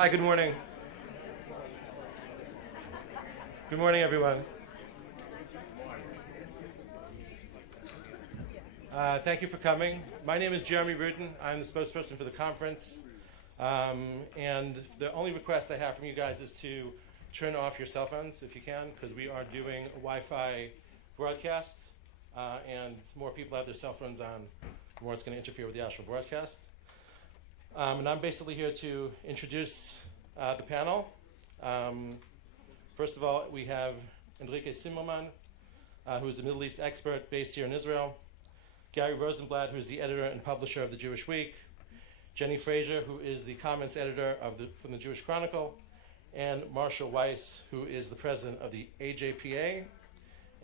Hi, good morning. Good morning, everyone. Thank you for coming. My name is Jeremy Rudin. I'm the spokesperson for the conference. And the only request I have from you guys is to turn off your cell phones if you can, because we are doing a Wi-Fi broadcast. And the more people have their cell phones on, the more it's going to interfere with the actual broadcast. And I'm basically here to introduce the panel. First of all, we have Henrique Cymerman, who is a Middle East expert based here in Israel. Gary Rosenblatt, who is the editor and publisher of the Jewish Week. Jenny Frazer, who is the comments editor from the Jewish Chronicle. And Marshall Weiss, who is the president of the AJPA.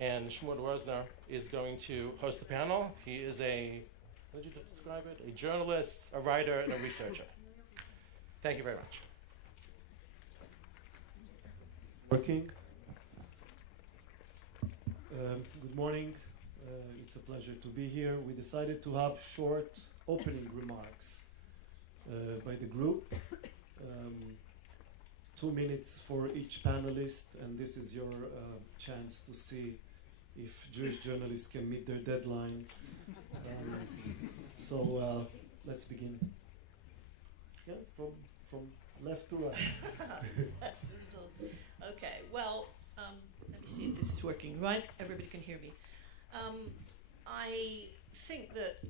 And Shmuel Rosner is going to host the panel. He is what did you describe it? A journalist, a writer, and a researcher. Thank you very much. Working. Good morning. It's a pleasure to be here. We decided to have short opening remarks by the group. 2 minutes for each panelist, and this is your chance to see if Jewish journalists can meet their deadline. So let's begin. Yeah, from left to right. Okay, well, let me see if this is working. Right, everybody can hear me. I think that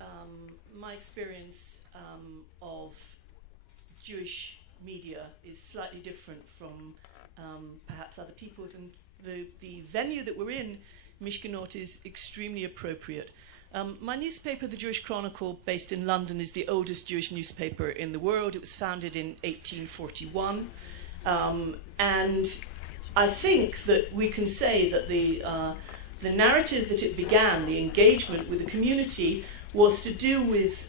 my experience of Jewish media is slightly different from perhaps other people's, and the venue that we're in, Mishkanot, is extremely appropriate. My newspaper, the Jewish Chronicle, based in London, is the oldest Jewish newspaper in the world. It was founded in 1841, and I think that we can say that the narrative that it began, the engagement with the community, was to do with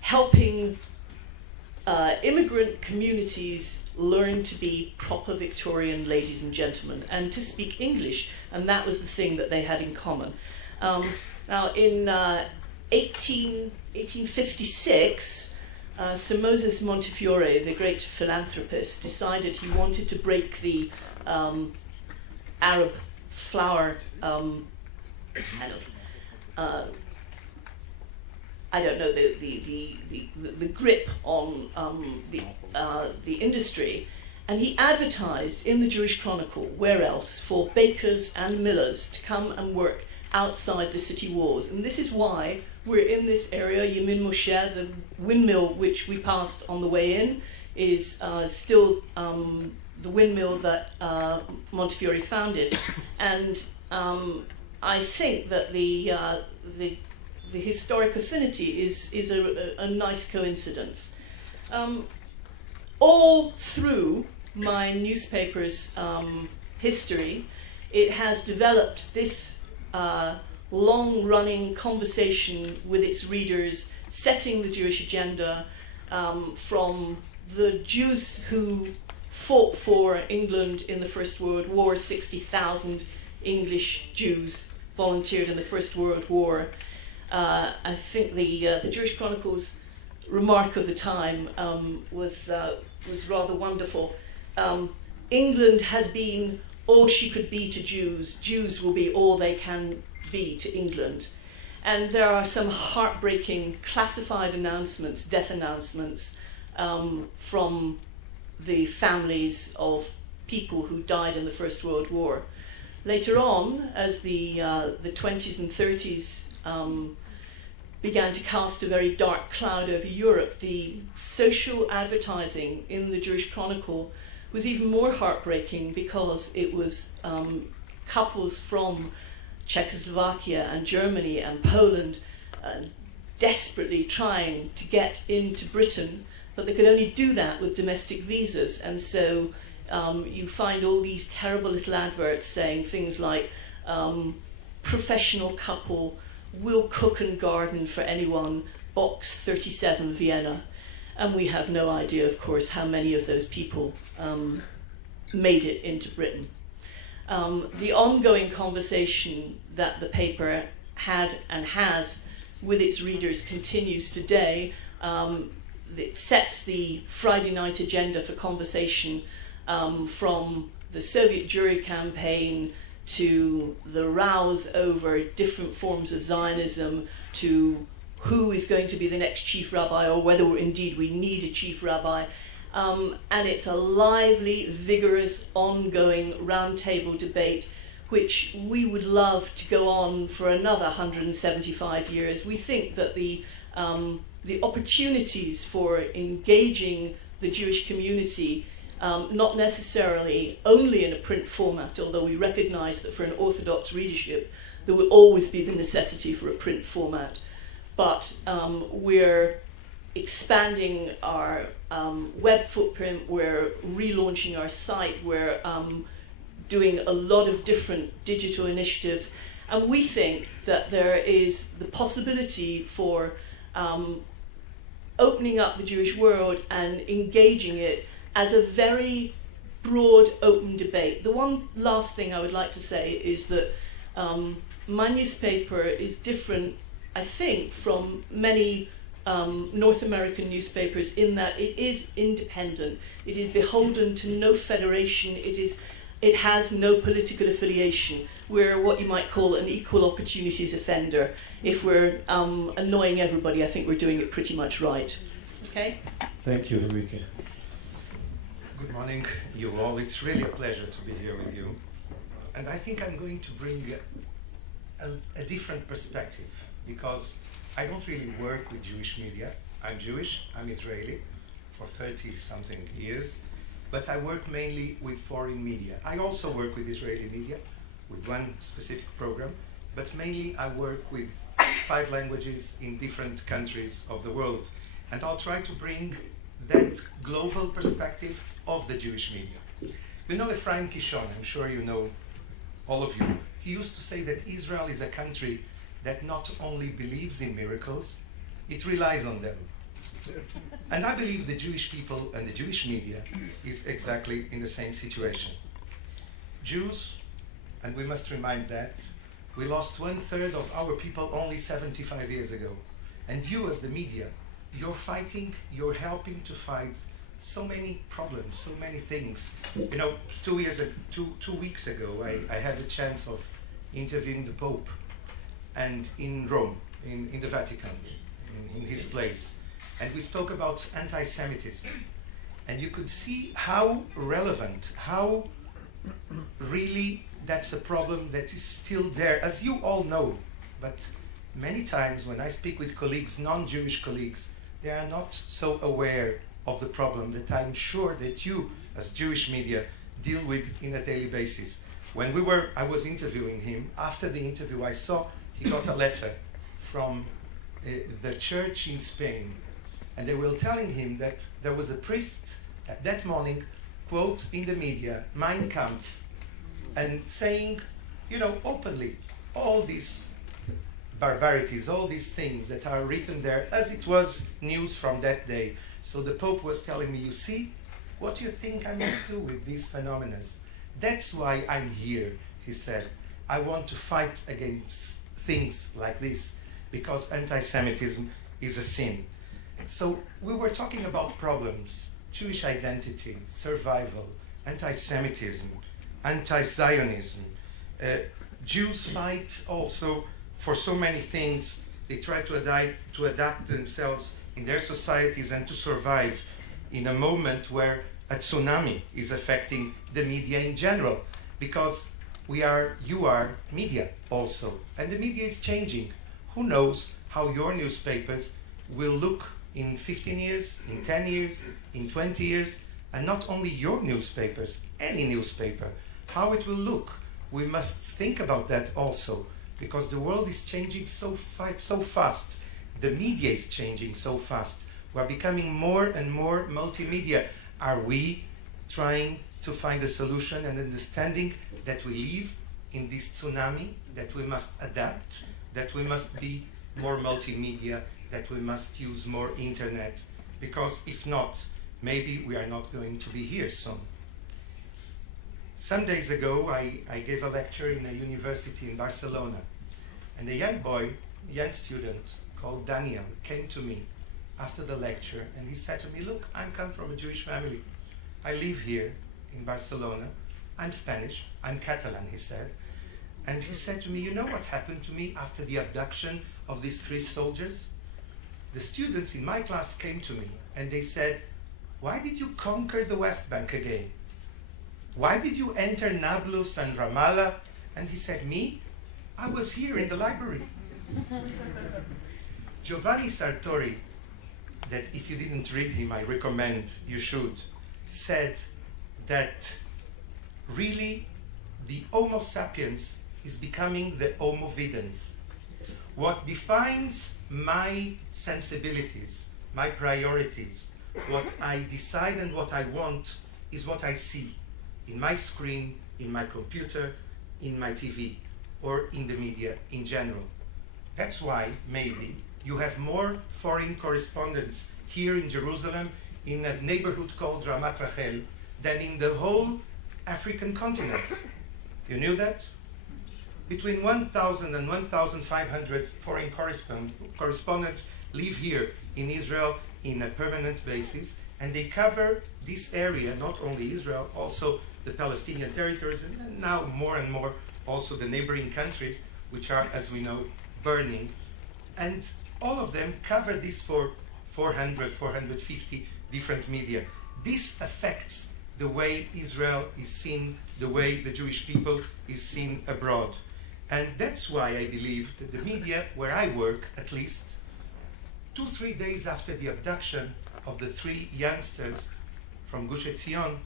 helping immigrant communities learn to be proper Victorian ladies and gentlemen and to speak English, and that was the thing that they had in common. Now, in 1856, Sir Moses Montefiore, the great philanthropist, decided he wanted to break the Arab flower the grip on the industry, and he advertised in the Jewish Chronicle, where else, for bakers and millers to come and work outside the city walls. And this is why we're in this area. Yamin Moshe, the windmill which we passed on the way in, is still the windmill that Montefiore founded. And I think that the historic affinity is a nice coincidence. All through my newspaper's history, it has developed this long-running conversation with its readers, setting the Jewish agenda from the Jews who fought for England in the First World War. 60,000 English Jews volunteered in the First World War. I think the Jewish Chronicle's remark of the time was rather wonderful. England has been all she could be to Jews. Jews will be all they can be to England. And there are some heartbreaking classified announcements, death announcements, from the families of people who died in the First World War. Later on, as the 20s and 30s began to cast a very dark cloud over Europe, the social advertising in the Jewish Chronicle was even more heartbreaking, because it was couples from Czechoslovakia and Germany and Poland desperately trying to get into Britain, but they could only do that with domestic visas. And so you find all these terrible little adverts saying things like, professional couple, will cook and garden for anyone, box 37 Vienna. And we have no idea, of course, how many of those people made it into Britain. The ongoing conversation that the paper had and has with its readers continues today. it sets the Friday night agenda for conversation, from the Soviet Jewry campaign to the rows over different forms of Zionism, to who is going to be the next chief rabbi, or whether indeed we need a chief rabbi. And it's a lively, vigorous, ongoing roundtable debate, which we would love to go on for another 175 years. We think that the opportunities for engaging the Jewish community, not necessarily only in a print format, although we recognise that for an Orthodox readership there will always be the necessity for a print format, but we're expanding our web footprint, we're relaunching our site, we're doing a lot of different digital initiatives, and we think that there is the possibility for opening up the Jewish world and engaging it as a very broad, open debate. The one last thing I would like to say is that my newspaper is different, I think, from many North American newspapers in that it is independent. It is beholden to no federation. It has no political affiliation. We're what you might call an equal opportunities offender. If we're annoying everybody, I think we're doing it pretty much right. Okay? Thank you, Henrique. Good morning, you all. It's really a pleasure to be here with you. And I think I'm going to bring a different perspective, because I don't really work with Jewish media. I'm Jewish, I'm Israeli for 30-something years, but I work mainly with foreign media. I also work with Israeli media, with one specific program, but mainly I work with 5 languages in different countries of the world. And I'll try to bring that global perspective of the Jewish media. You know Ephraim Kishon, I'm sure you know, all of you. He used to say that Israel is a country that not only believes in miracles, it relies on them. And I believe the Jewish people and the Jewish media is exactly in the same situation. Jews, and we must remind that, we lost 1/3 of our people only 75 years ago. And you as the media, you're fighting, you're helping to fight so many problems, so many things. You know, 2 weeks ago, I had the chance of interviewing the Pope, and in Rome, in the Vatican, in his place. And we spoke about anti-Semitism. And you could see how relevant, how really that's a problem that is still there, as you all know. But many times when I speak with colleagues, non-Jewish colleagues, they are not so aware of the problem that I'm sure that you, as Jewish media, deal with in a daily basis. When I was interviewing him, after the interview I saw he got a letter from the church in Spain, and they were telling him that there was a priest that morning, quote in the media, Mein Kampf, and saying, you know, openly, all these barbarities, all these things that are written there as it was news from that day. So the Pope was telling me, you see, what do you think I must do with these phenomena? That's why I'm here, he said. I want to fight against things like this, because anti-Semitism is a sin. So we were talking about problems: Jewish identity, survival, anti-Semitism, anti-Zionism. Jews fight also for so many things. They try to adapt themselves in their societies and to survive in a moment where a tsunami is affecting the media in general, because you are media also, and the media is changing. Who knows how your newspapers will look in 15 years, in 10 years, in 20 years, and not only your newspapers, any newspaper, how it will look. We must think about that also, because the world is changing so fast. The media is changing so fast. We're becoming more and more multimedia. Are we trying to find a solution and understanding that we live in this tsunami, that we must adapt, that we must be more multimedia, that we must use more internet? Because if not, maybe we are not going to be here soon. Some days ago, I gave a lecture in a university in Barcelona, and a young student called Daniel came to me after the lecture, and he said to me, look, I come from a Jewish family. I live here in Barcelona. I'm Spanish. I'm Catalan, he said. And he said to me, you know what happened to me after the abduction of these 3 soldiers? The students in my class came to me and they said, why did you conquer the West Bank again? Why did you enter Nablus and Ramallah? And he said, me? I was here in the library. Giovanni Sartori, that if you didn't read him, I recommend you should, said that really the Homo sapiens is becoming the Homo videns. What defines my sensibilities, my priorities, what I decide and what I want is what I see in my screen, in my computer, in my TV, or in the media in general. That's why maybe you have more foreign correspondents here in Jerusalem, in a neighborhood called Ramat Rachel, than in the whole African continent. You knew that? Between 1,000 and 1,500 foreign correspondents live here in Israel in a permanent basis, and they cover this area, not only Israel, also the Palestinian territories, and now more and more also the neighboring countries, which are, as we know, burning. And all of them cover this for 400, 450 different media. This affects the way Israel is seen, the way the Jewish people is seen abroad. And that's why I believe that the media, where I work at least, 2-3 days after the abduction of the 3 youngsters from Gush Etzion,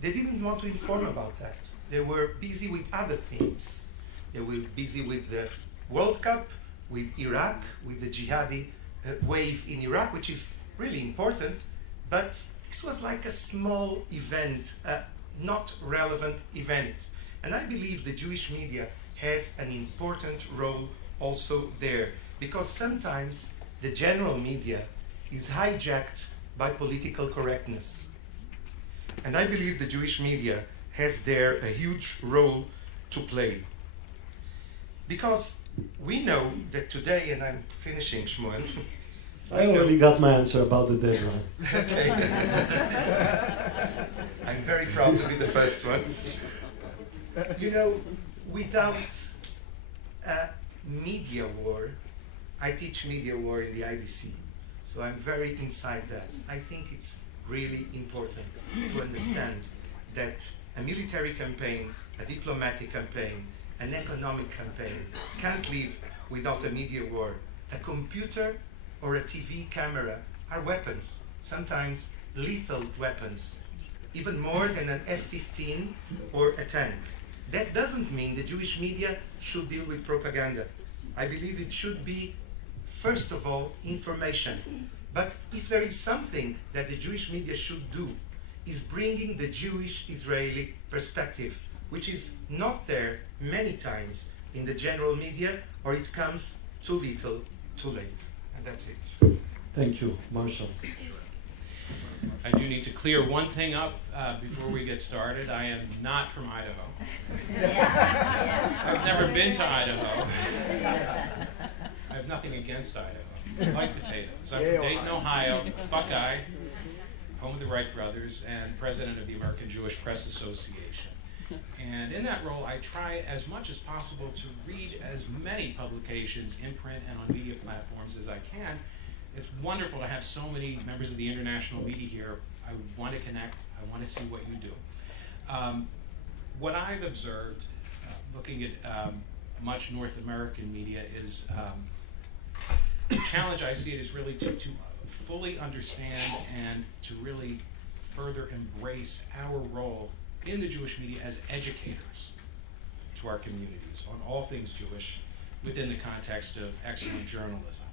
they didn't want to inform about that. They were busy with other things. They were busy with the World Cup, with Iraq, with the jihadi wave in Iraq, which is really important, but this was like a small event, a not relevant event. And I believe the Jewish media has an important role also there, because sometimes the general media is hijacked by political correctness. And I believe the Jewish media has there a huge role to play. Because we know that today, and I'm finishing, Shmuel. I already got my answer about the deadline. Okay. I'm very proud to be the first one. You know, without a media war, I teach media war in the IDC, so I'm very inside that. I think it's really important to understand that a military campaign, a diplomatic campaign, an economic campaign can't live without a media war. A computer or a TV camera are weapons, sometimes lethal weapons, even more than an F-15 or a tank. That doesn't mean the Jewish media should deal with propaganda. I believe it should be, first of all, information. But if there is something that the Jewish media should do, is bringing the Jewish-Israeli perspective, which is not there many times in the general media, or it comes too little, too late. And that's it. Thank you, Marshall. I do need to clear one thing up before we get started. I am not from Idaho. I've never been to Idaho. I have nothing against Idaho. I like potatoes. I'm from Dayton, Ohio, Buckeye, home of the Wright brothers, and president of the American Jewish Press Association. And in that role, I try as much as possible to read as many publications in print and on media platforms as I can. It's wonderful to have so many members of the international media here. I want to connect. I want to see what you do. What I've observed, looking at much North American media, is the challenge I see it is really to fully understand and to really further embrace our role in the Jewish media as educators to our communities on all things Jewish within the context of excellent journalism.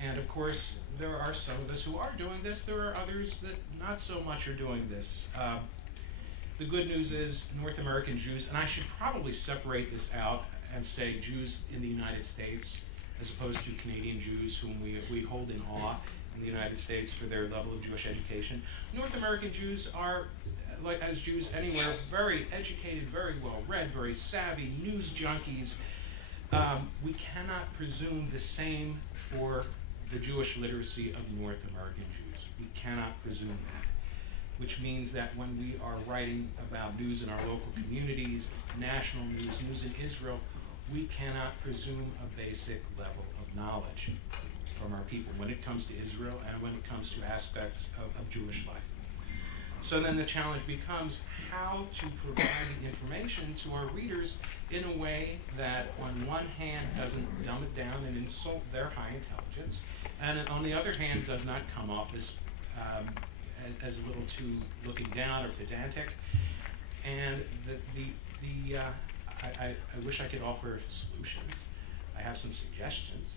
And of course, there are some of us who are doing this. There are others that not so much are doing this. The good news is North American Jews, and I should probably separate this out and say Jews in the United States as opposed to Canadian Jews whom we hold in awe in the United States for their level of Jewish education. North American Jews are, like as Jews anywhere, very educated, very well read, very savvy, news junkies. We cannot presume the same for the Jewish literacy of North American Jews. We cannot presume that, which means that when we are writing about news in our local communities, national news, news in Israel, we cannot presume a basic level of knowledge from our people when it comes to Israel and when it comes to aspects of Jewish life. So then the challenge becomes how to provide the information to our readers in a way that on one hand doesn't dumb it down and insult their high intelligence, and on the other hand does not come off as a little too looking down or pedantic. And I wish I could offer solutions. I have some suggestions,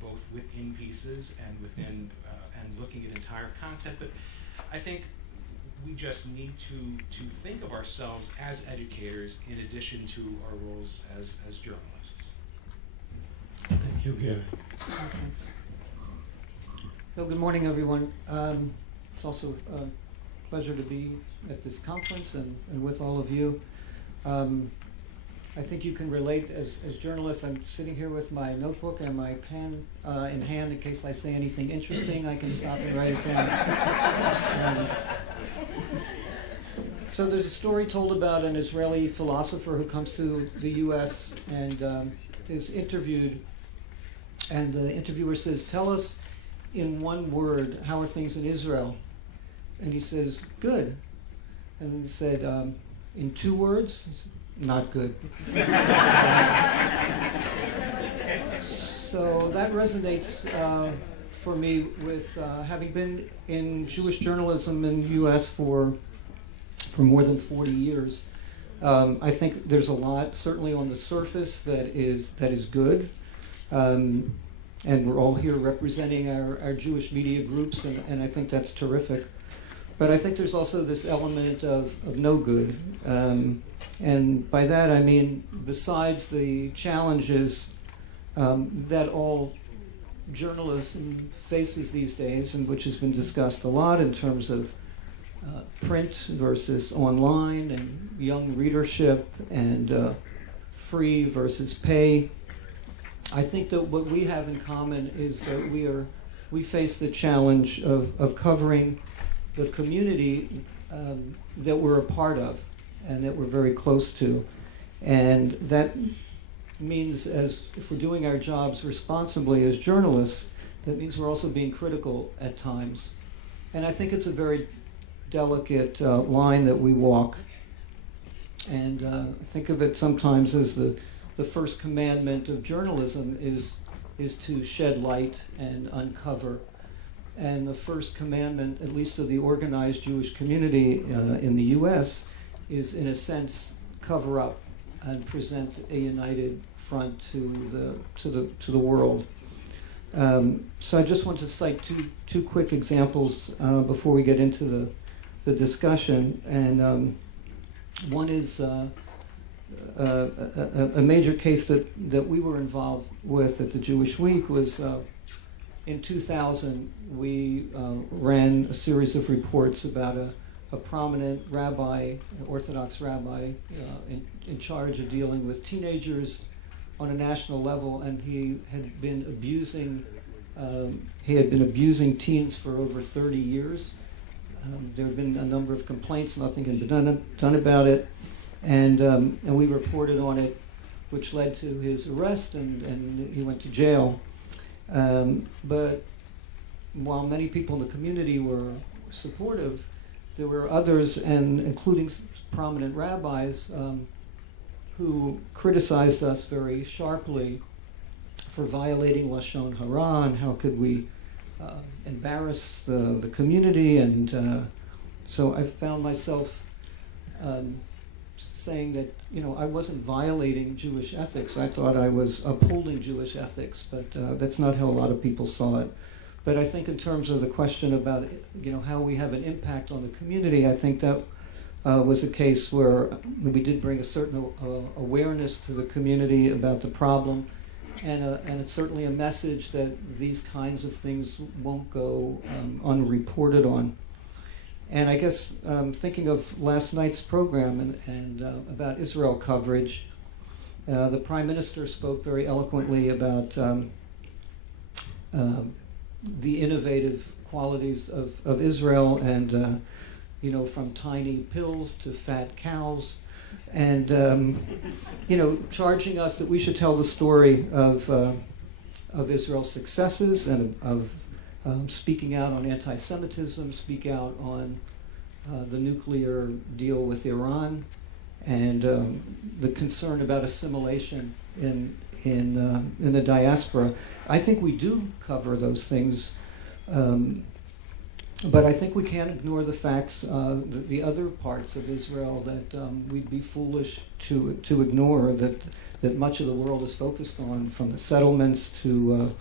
both within pieces and within and looking at entire content. But I think we just need to think of ourselves as educators in addition to our roles as journalists. Thank you, Gary. Thanks. So good morning, everyone. It's also a pleasure to be at this conference and with all of you. I think you can relate as journalists. I'm sitting here with my notebook and my pen in hand in case I say anything interesting. I can stop and write it down. So there's a story told about an Israeli philosopher who comes to the U.S. and is interviewed. And the interviewer says, "Tell us in one word, how are things in Israel?" And he says, "Good." And then he said, "In 2 words?" He said, "Not good." So that resonates for me with having been in Jewish journalism in the U.S. for more than 40 years. I think there's a lot, certainly on the surface, that is good. And we're all here representing our Jewish media groups, and I think that's terrific. But I think there's also this element of no good. And by that I mean, besides the challenges that all journalism faces these days, and which has been discussed a lot in terms of print versus online, and young readership, and free versus pay, I think that what we have in common is that we face the challenge of covering the community that we're a part of and that we're very close to. And that means, as if we're doing our jobs responsibly as journalists, that means we're also being critical at times. And I think it's a very delicate line that we walk. And think of it sometimes as the first commandment of journalism is to shed light and uncover. And the first commandment, at least of the organized Jewish community in the U.S., is, in a sense, cover up and present a united front to the world. So I just want to cite two quick examples before we get into the discussion. And one is a major case that we were involved with at the Jewish Week was in 2000. We ran a series of reports about a prominent rabbi, an Orthodox rabbi, in charge of dealing with teenagers on a national level, and he had been abusing teens for over 30 years. There had been a number of complaints, nothing had been done about it, and we reported on it, which led to his arrest, and he went to jail. But while many people in the community were supportive, there were others, and including prominent rabbis, who criticized us very sharply for violating Lashon Hara, and how could we embarrass the community. And so I found myself saying that, I wasn't violating Jewish ethics. I thought I was upholding Jewish ethics, but that's not how a lot of people saw it. But I think in terms of the question about, how we have an impact on the community, I think that was a case where we did bring a certain awareness to the community about the problem, and it's certainly a message that these kinds of things won't go unreported on. And I guess thinking of last night's program and about Israel coverage, the Prime Minister spoke very eloquently about the innovative qualities of Israel, and from tiny pills to fat cows, and charging us that we should tell the story of Israel's successes and of speaking out on anti-Semitism, speak out on the nuclear deal with Iran, and the concern about assimilation in the diaspora. I think we do cover those things, but I think we can't ignore the facts, the other parts of Israel that we'd be foolish to ignore, that much of the world is focused on, from the settlements to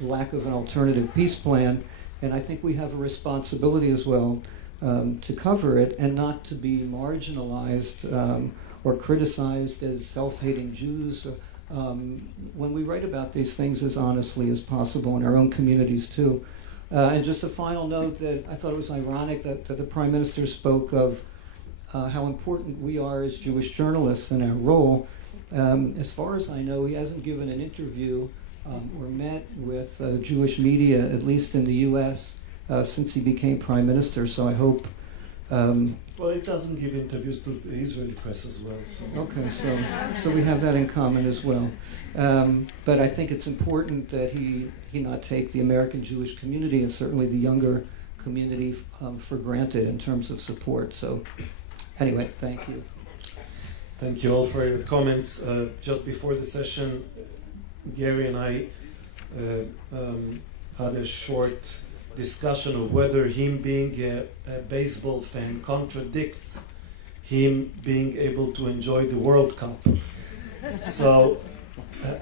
lack of an alternative peace plan. And I think we have a responsibility as well to cover it and not to be marginalized or criticized as self-hating Jews when we write about these things as honestly as possible in our own communities too. And just a final note, that I thought it was ironic that the Prime Minister spoke of how important we are as Jewish journalists and our role. As far as I know, he hasn't given an interview or met with Jewish media, at least in the U.S., since he became Prime Minister. So I hope... well, it doesn't give interviews to the Israeli press as well. So. Okay, so we have that in common as well. But I think it's important that he not take the American Jewish community, and certainly the younger community, for granted in terms of support. So anyway, thank you. Thank you all for your comments. Just before the session, Gary and I had a short discussion of whether him being a baseball fan contradicts him being able to enjoy the World Cup. So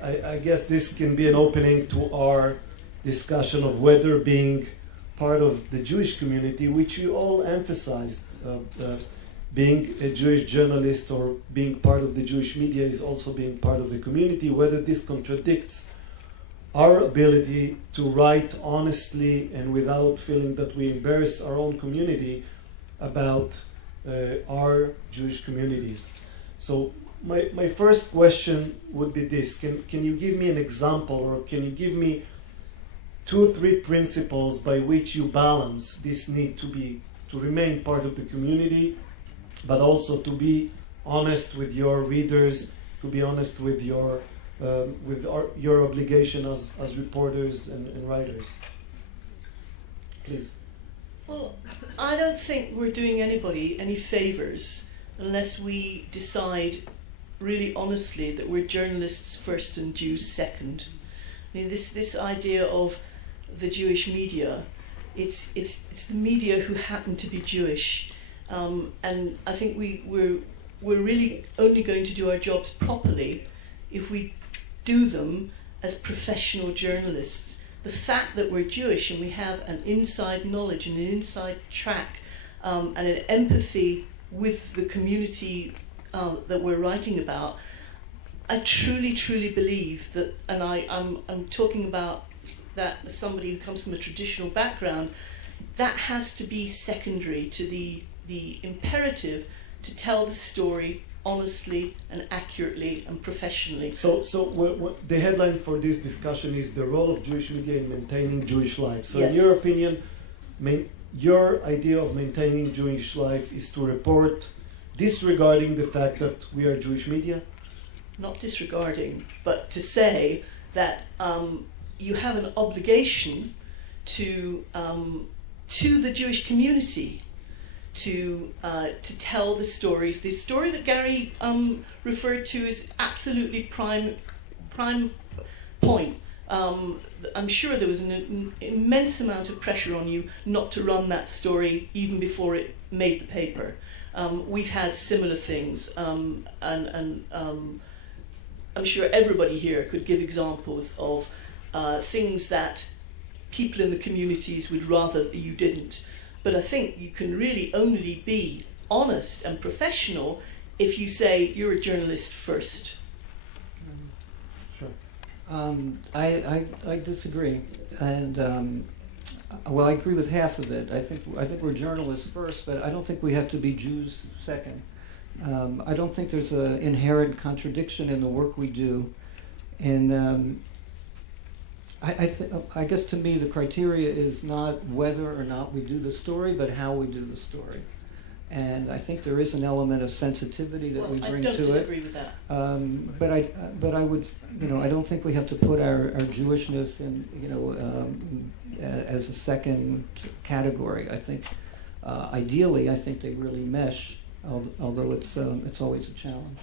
I guess this can be an opening to our discussion of whether being part of the Jewish community, which you all emphasized, being a Jewish journalist or being part of the Jewish media is also being part of the community, whether this contradicts our ability to write honestly and without feeling that we embarrass our own community about our Jewish communities. So my first question would be this: can you give me an example, or can you give me 2 or 3 principles by which you balance this need to remain part of the community, but also to be honest with your readers, to be honest with your obligation as reporters and writers? Please. Well, I don't think we're doing anybody any favors unless we decide really honestly that we're journalists first and Jews second. I mean, this idea of the Jewish media, it's the media who happen to be Jewish, and I think we're really only going to do our jobs properly if we do them as professional journalists. The fact that we're Jewish and we have an inside knowledge and an inside track and an empathy with the community that we're writing about, I truly, truly believe that, and I'm talking about that as somebody who comes from a traditional background, that has to be secondary to the imperative to tell the story honestly and accurately and professionally. So what the headline for this discussion is the role of Jewish media in maintaining Jewish life. So yes. In your opinion, your idea of maintaining Jewish life is to report disregarding the fact that we are Jewish media? Not disregarding, but to say that you have an obligation to the Jewish community to tell the stories. The story that Gary referred to is absolutely prime point. I'm sure there was an immense amount of pressure on you not to run that story even before it made the paper. We've had similar things, and I'm sure everybody here could give examples of things that people in the communities would rather that you didn't. But I think you can really only be honest and professional if you say you're a journalist first. Sure. I disagree, and well, I agree with half of it. I think we're journalists first, but I don't think we have to be Jews second. I don't think there's an inherent contradiction in the work we do, and I guess to me the criteria is not whether or not we do the story, but how we do the story. And I think there is an element of sensitivity that we bring to it. I don't disagree with that. But I would, I don't think we have to put our Jewishness in, as a second category. I think, ideally, I think they really mesh, although it's always a challenge.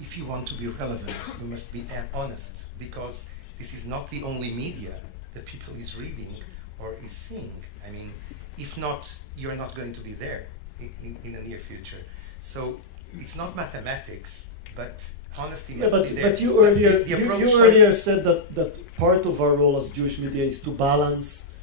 If you want to be relevant, you must be honest, because this is not the only media that people is reading or is seeing. I mean, if not, you're not going to be there in the near future. So it's not mathematics, but honesty must be there. But you earlier said that part of our role as Jewish media is to balance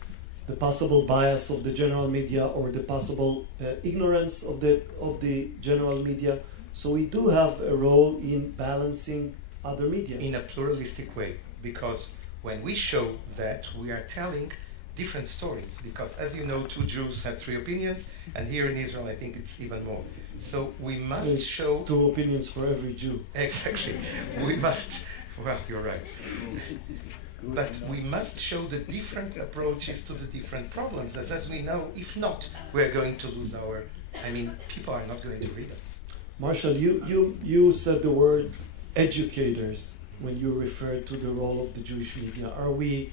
the possible bias of the general media or the possible ignorance of the general media. So we do have a role in balancing other media. In a pluralistic way, because when we show that, we are telling different stories, because as you know, 2 Jews have 3 opinions, and here in Israel I think it's even more. So we must show 2 opinions for every Jew. Exactly. We must, well, you're right. But we must show the different approaches to the different problems, as we know, if not, we're going to lose people are not going to read us. Marshall, you said the word educators when you referred to the role of the Jewish media. Are we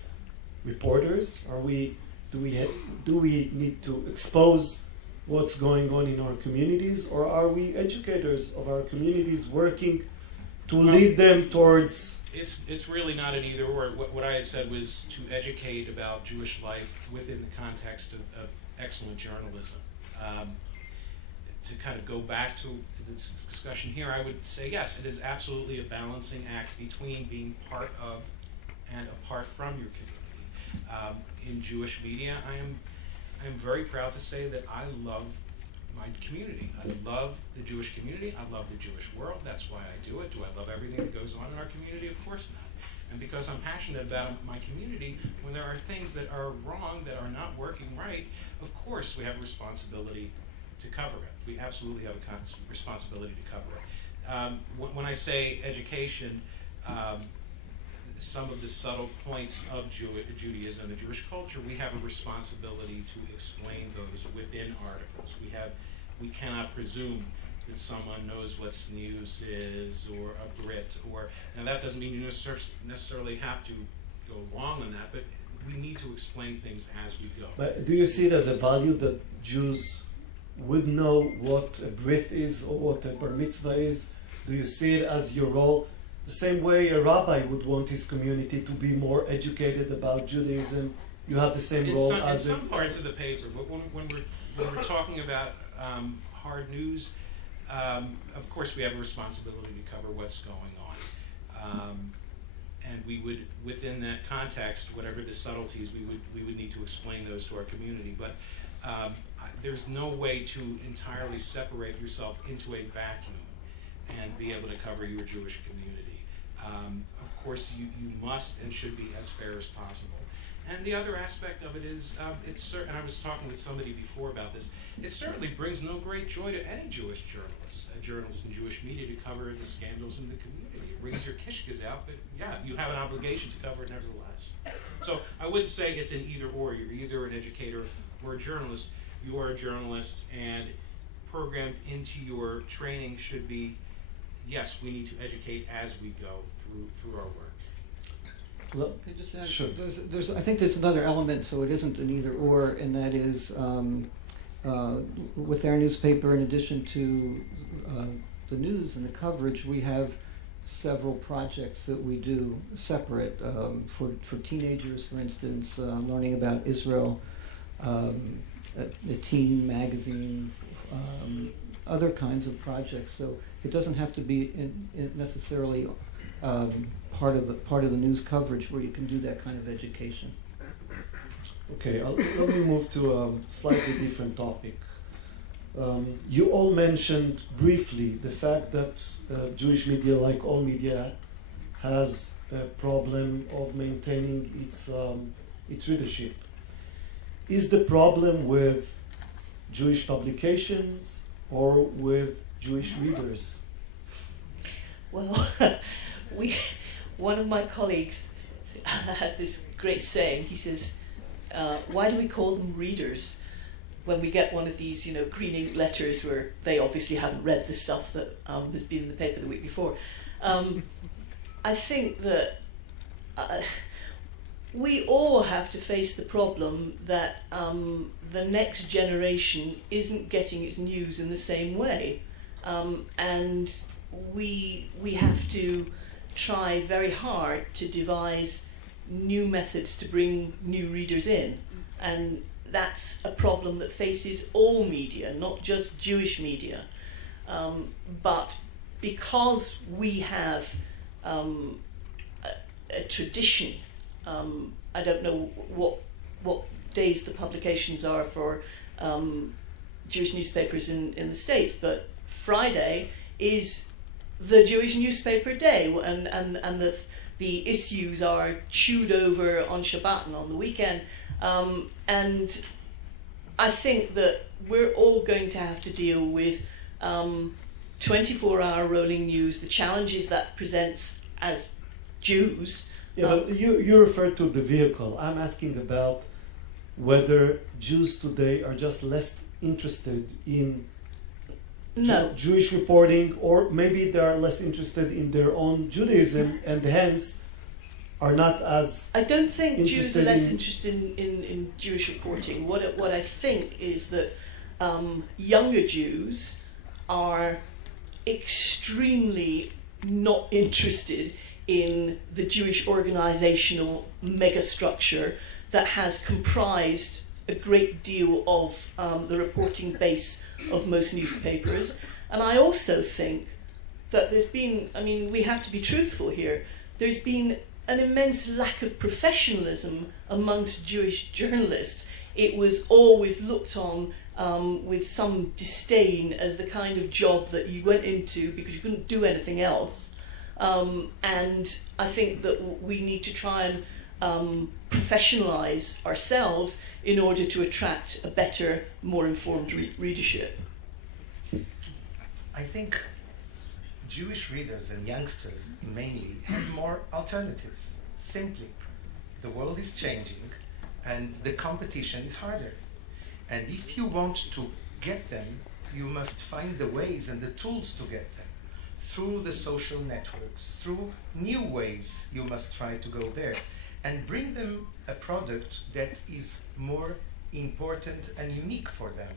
reporters? Do we need to expose what's going on in our communities, or are we educators of our communities working to lead them towards? It's really not an either or. What I had said was to educate about Jewish life within the context of excellent journalism. To kind of go back to this discussion here, I would say yes, it is absolutely a balancing act between being part of and apart from your community. In Jewish media, I am very proud to say that I love my community. I love the Jewish community. I love the Jewish world. That's why I do it. Do I love everything that goes on in our community? Of course not. And because I'm passionate about my community, when there are things that are wrong, that are not working right, of course we have a responsibility to cover it. We absolutely have a responsibility to cover it. When I say education, some of the subtle points of Judaism and the Jewish culture, we have a responsibility to explain those within articles. We cannot presume that someone knows what snooze is or a Brit, now that doesn't mean you necessarily have to go along on that, but we need to explain things as we go. But do you see it as a value that Jews would know what a brit is or what a bar mitzvah is? Do you see it as your role? The same way a rabbi would want his community to be more educated about Judaism, you have the same role as in some parts of the paper. But when we're talking about hard news, of course we have a responsibility to cover what's going on, and we would, within that context, whatever the subtleties, we would need to explain those to our community. But there's no way to entirely separate yourself into a vacuum and be able to cover your Jewish community. Of course, you must and should be as fair as possible. And the other aspect of it is, and I was talking with somebody before about this, it certainly brings no great joy to any Jewish journalist, a journalist in Jewish media, to cover the scandals in the community. It brings your kishkas out, but yeah, you have an obligation to cover it nevertheless. So I wouldn't say it's an either or. You're either an educator or a journalist. You are a journalist, and programmed into your training should be, yes, we need to educate as we go through our work. Sure. I think there's another element, so it isn't an either or, and that is with our newspaper, in addition to the news and the coverage, we have several projects that we do separate for teenagers, for instance, learning about Israel, a teen magazine, other kinds of projects. So it doesn't have to be necessarily part of the news coverage where you can do that kind of education. Okay, let me move to a slightly different topic. You all mentioned briefly the fact that Jewish media, like all media, has a problem of maintaining its readership. Is the problem with Jewish publications or with Jewish readers? Well, one of my colleagues has this great saying. He says, why do we call them readers when we get one of these, green ink letters where they obviously haven't read the stuff that has been in the paper the week before? I think that we all have to face the problem that the next generation isn't getting its news in the same way. And we have to try very hard to devise new methods to bring new readers in. And that's a problem that faces all media, not just Jewish media. But because we have a tradition, I don't know what days the publications are for Jewish newspapers in the States, but Friday is the Jewish newspaper day, and the issues are chewed over on Shabbat and on the weekend. And I think that we're all going to have to deal with 24-hour rolling news, the challenges that presents as Jews. Yeah, but you referred to the vehicle. I'm asking about whether Jews today are just less interested in Jewish reporting, or maybe they are less interested in their own Judaism and hence are not as I don't think Jews are less in interested in Jewish reporting. What I think is that younger Jews are extremely not interested in the Jewish organizational megastructure that has comprised a great deal of the reporting base of most newspapers. And I also think that there's been, we have to be truthful here, there's been an immense lack of professionalism amongst Jewish journalists. It was always looked on with some disdain as the kind of job that you went into because you couldn't do anything else. And I think that we need to try and professionalize ourselves in order to attract a better, more informed readership. I think Jewish readers and youngsters mainly have more alternatives. Simply, the world is changing and the competition is harder. And if you want to get them, you must find the ways and the tools to get them. Through the social networks, through new ways, you must try to go there and bring them a product that is more important and unique for them.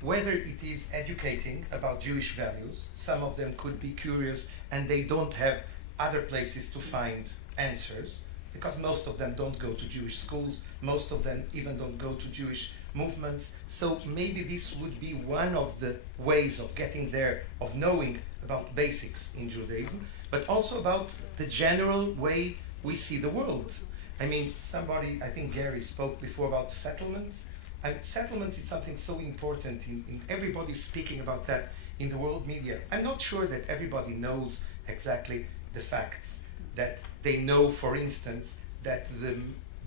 Whether it is educating about Jewish values, some of them could be curious and they don't have other places to find answers, because most of them don't go to Jewish schools, most of them even don't go to Jewish movements. So maybe this would be one of the ways of getting there, of knowing about basics in Judaism, but also about the general way we see the world. Somebody, I think Gary spoke before about settlements. Settlements is something so important in everybody speaking about that in the world media. I'm not sure that everybody knows exactly the facts. That they know, for instance, that the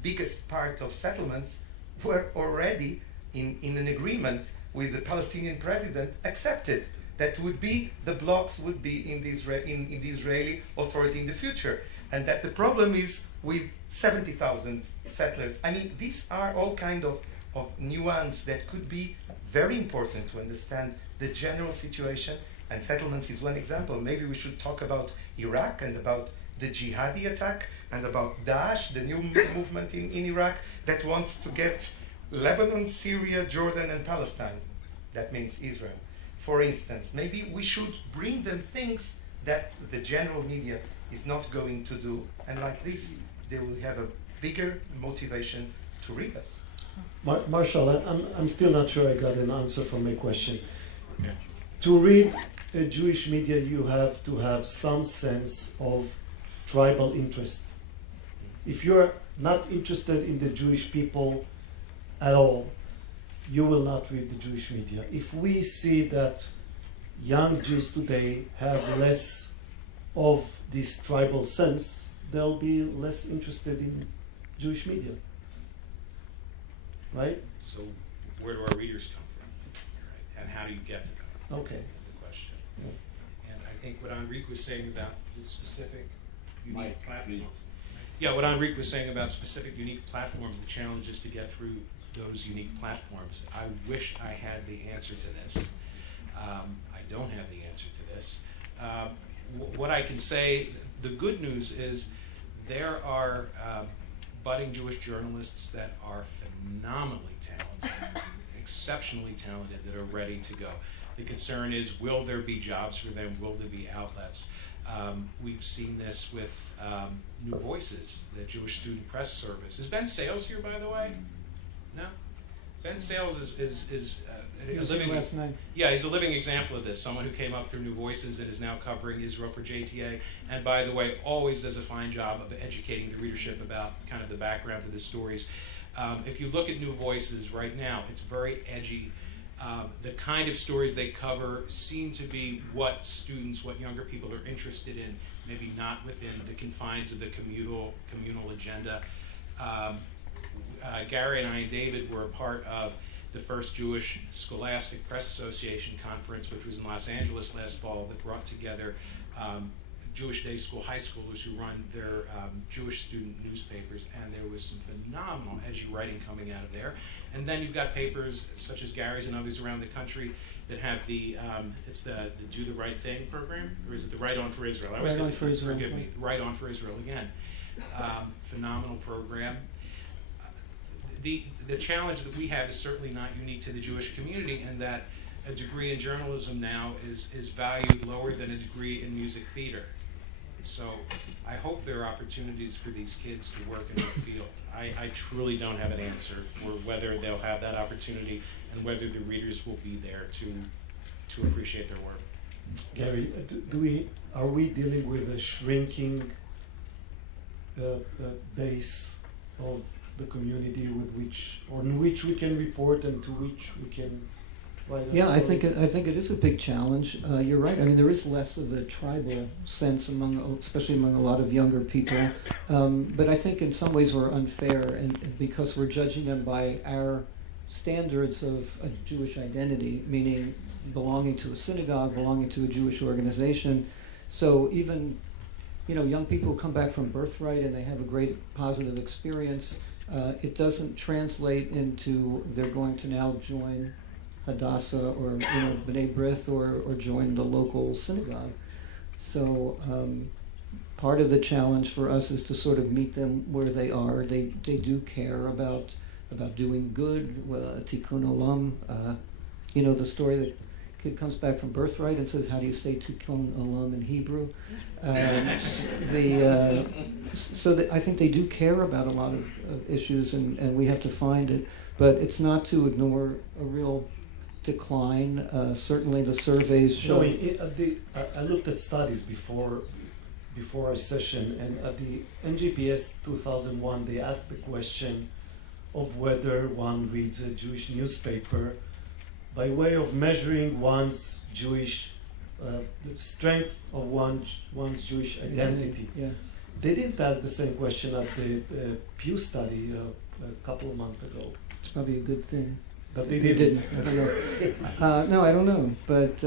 biggest part of settlements were already in an agreement with the Palestinian president accepted. That would be, the blocks would be in the Israeli Authority in the future. And that the problem is with 70,000 settlers. These are all kind of nuance that could be very important to understand the general situation, and settlements is one example. Maybe we should talk about Iraq and about the jihadi attack and about Daesh, the new movement in Iraq that wants to get Lebanon, Syria, Jordan and Palestine. That means Israel. For instance, maybe we should bring them things that the general media is not going to do, and like this they will have a bigger motivation to read us. Marshall, I'm still not sure I got an answer for my question. Okay. To read a Jewish media, you have to have some sense of tribal interest. If you're not interested in the Jewish people at all, you will not read the Jewish media. If we see that young Jews today have less of this tribal sense, they'll be less interested in Jewish media. Right? So where do our readers come from? And how do you get to them? Okay. Is the question. Yeah. And I think what Henrique was saying about the specific unique platforms. Yeah, what Henrique was saying about specific unique platforms, the challenge is to get through those unique platforms. I wish I had the answer to this. I don't have the answer to this. What I can say, the good news is there are budding Jewish journalists that are phenomenally talented, exceptionally talented, that are ready to go. The concern is, will there be jobs for them? Will there be outlets? We've seen this with New Voices, the Jewish Student Press Service. Is Ben Sales here, by the way? No? Ben Sales is a living, last night. Yeah, he's a living example of this. Someone who came up through New Voices and is now covering Israel for JTA, and by the way, always does a fine job of educating the readership about kind of the background to the stories. If you look at New Voices right now, it's very edgy. The kind of stories they cover seem to be what students, what younger people are interested in, maybe not within the confines of the communal agenda. Gary and I and David were a part of the first Jewish Scholastic Press Association conference, which was in Los Angeles last fall, that brought together Jewish day school high schoolers who run their Jewish student newspapers, and there was some phenomenal edgy writing coming out of there. And then you've got papers such as Gary's and others around the country that have the it's the Do the Right Thing program, or is it the Right On for Israel? Right On for Israel. Forgive me, Right On for Israel again. Phenomenal program. The challenge that we have is certainly not unique to the Jewish community, in that a degree in journalism now is valued lower than a degree in music theater. So I hope there are opportunities for these kids to work in the field. I truly don't have an answer for whether they'll have that opportunity and whether the readers will be there to appreciate their work. Gary, are we dealing with a shrinking base of the community on which we can report and to which we can write our Yeah, I stories? think it is a big challenge. You're right. I mean, there is less of a tribal sense especially among a lot of younger people. But I think in some ways we're unfair, and because we're judging them by our standards of a Jewish identity, meaning belonging to a synagogue, belonging to a Jewish organization. So even, young people come back from Birthright and they have a great positive experience. It doesn't translate into they're going to now join Hadassah or B'nai B'rith or join the local synagogue. So part of the challenge for us is to sort of meet them where they are. They do care about doing good, tikkun olam. The story that kid comes back from Birthright and says, "How do you say tikkun olam in Hebrew?" I think they do care about a lot of issues, and we have to find it. But it's not to ignore a real decline. Certainly, the surveys show. I looked at studies before our session, and at the NJPS 2001, they asked the question of whether one reads a Jewish newspaper by way of measuring one's Jewish, the strength of one's Jewish identity. Yeah. They didn't ask the same question at the Pew study a couple of months ago. It's probably a good thing. But they didn't. I don't know. No, I don't know. But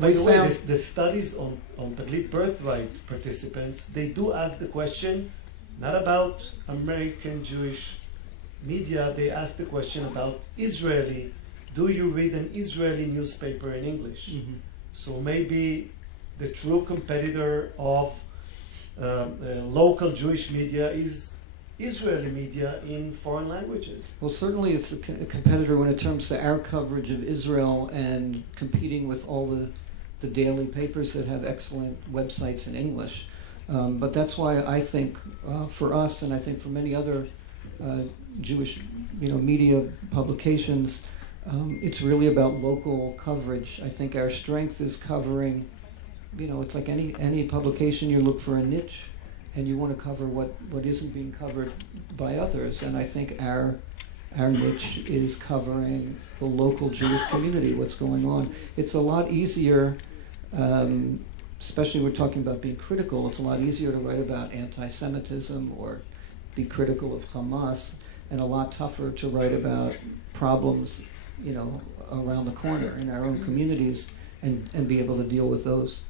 by the way, the studies on Taglit Birthright participants, they do ask the question not about American Jewish media. They ask the question about Israeli. Do you read an Israeli newspaper in English? Mm-hmm. So maybe the true competitor of local Jewish media is Israeli media in foreign languages. Well, certainly it's a competitor when it comes to our coverage of Israel and competing with all the daily papers that have excellent websites in English. But that's why I think for us, and I think for many other Jewish media publications, it's really about local coverage. I think our strength is covering, it's like any publication, you look for a niche and you want to cover what isn't being covered by others. And I think our niche is covering the local Jewish community, what's going on. It's a lot easier, especially we're talking about being critical, it's a lot easier to write about anti-Semitism or be critical of Hamas, and a lot tougher to write about problems, around the corner in our own communities and be able to deal with those.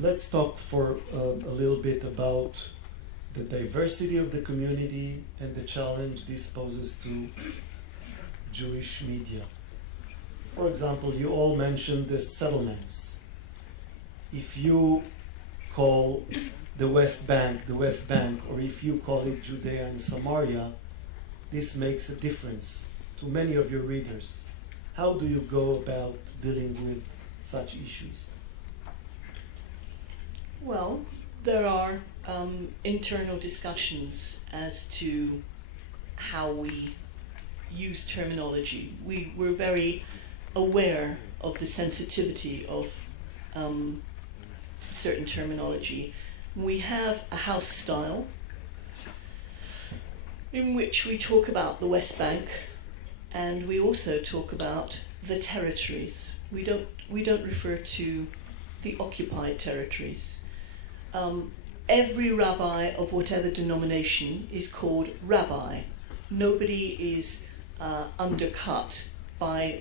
let's talk for a little bit about the diversity of the community and the challenge this poses to Jewish media. For example, you all mentioned the settlements. If you call the West Bank, or if you call it Judea and Samaria, this makes a difference to many of your readers. How do you go about dealing with such issues? Well, there are internal discussions as to how we use terminology. We're very aware of the sensitivity of certain terminology. We have a house style in which we talk about the West Bank, and we also talk about the territories. We don't refer to the occupied territories. Every rabbi of whatever denomination is called rabbi. Nobody is undercut by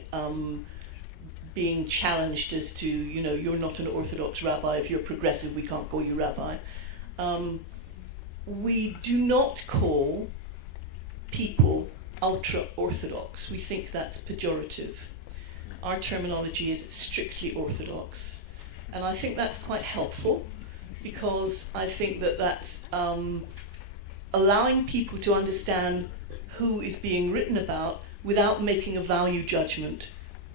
being challenged as to, you're not an Orthodox rabbi. If you're progressive, we can't call you rabbi. We do not call people ultra-Orthodox. We think that's pejorative. Our terminology is strictly Orthodox. And I think that's quite helpful, because I think that that's allowing people to understand who is being written about without making a value judgment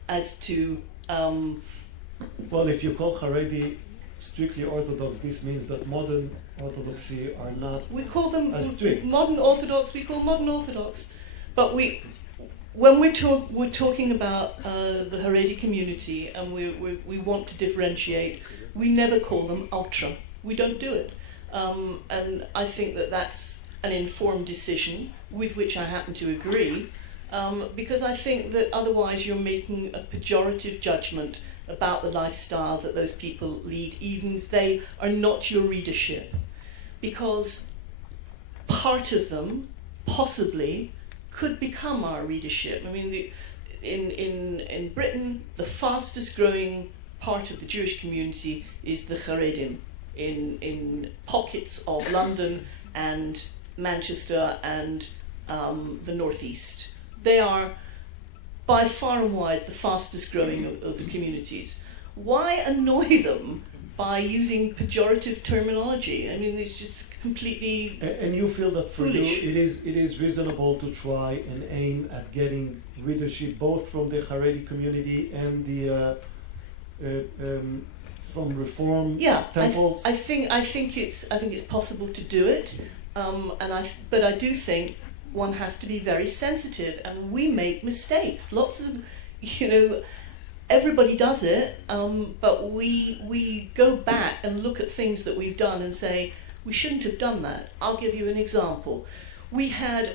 as to... Well, if you call Haredi strictly Orthodox, this means that modern Orthodoxy are not we call them as strict. Modern Orthodox, we call modern Orthodox. But when we're talking about the Haredi community and we want to differentiate, we never call them ultra. We don't do it. And I think that that's an informed decision with which I happen to agree, because I think that otherwise you're making a pejorative judgment about the lifestyle that those people lead, even if they are not your readership. Because part of them, possibly, could become our readership. I mean, in Britain, the fastest growing part of the Jewish community is the Haredim, in pockets of London and Manchester and the northeast. They are by far and wide the fastest growing of the communities. Why annoy them by using pejorative terminology? I mean, it's just completely And you feel that for foolish. you it is reasonable to try and aim at getting readership both from the Haredi community and the from Reform temples? I think it's possible to do it, but I do think one has to be very sensitive, and we make mistakes. Lots of, everybody does it, but we go back and look at things that we've done and say, we shouldn't have done that. I'll give you an example. We had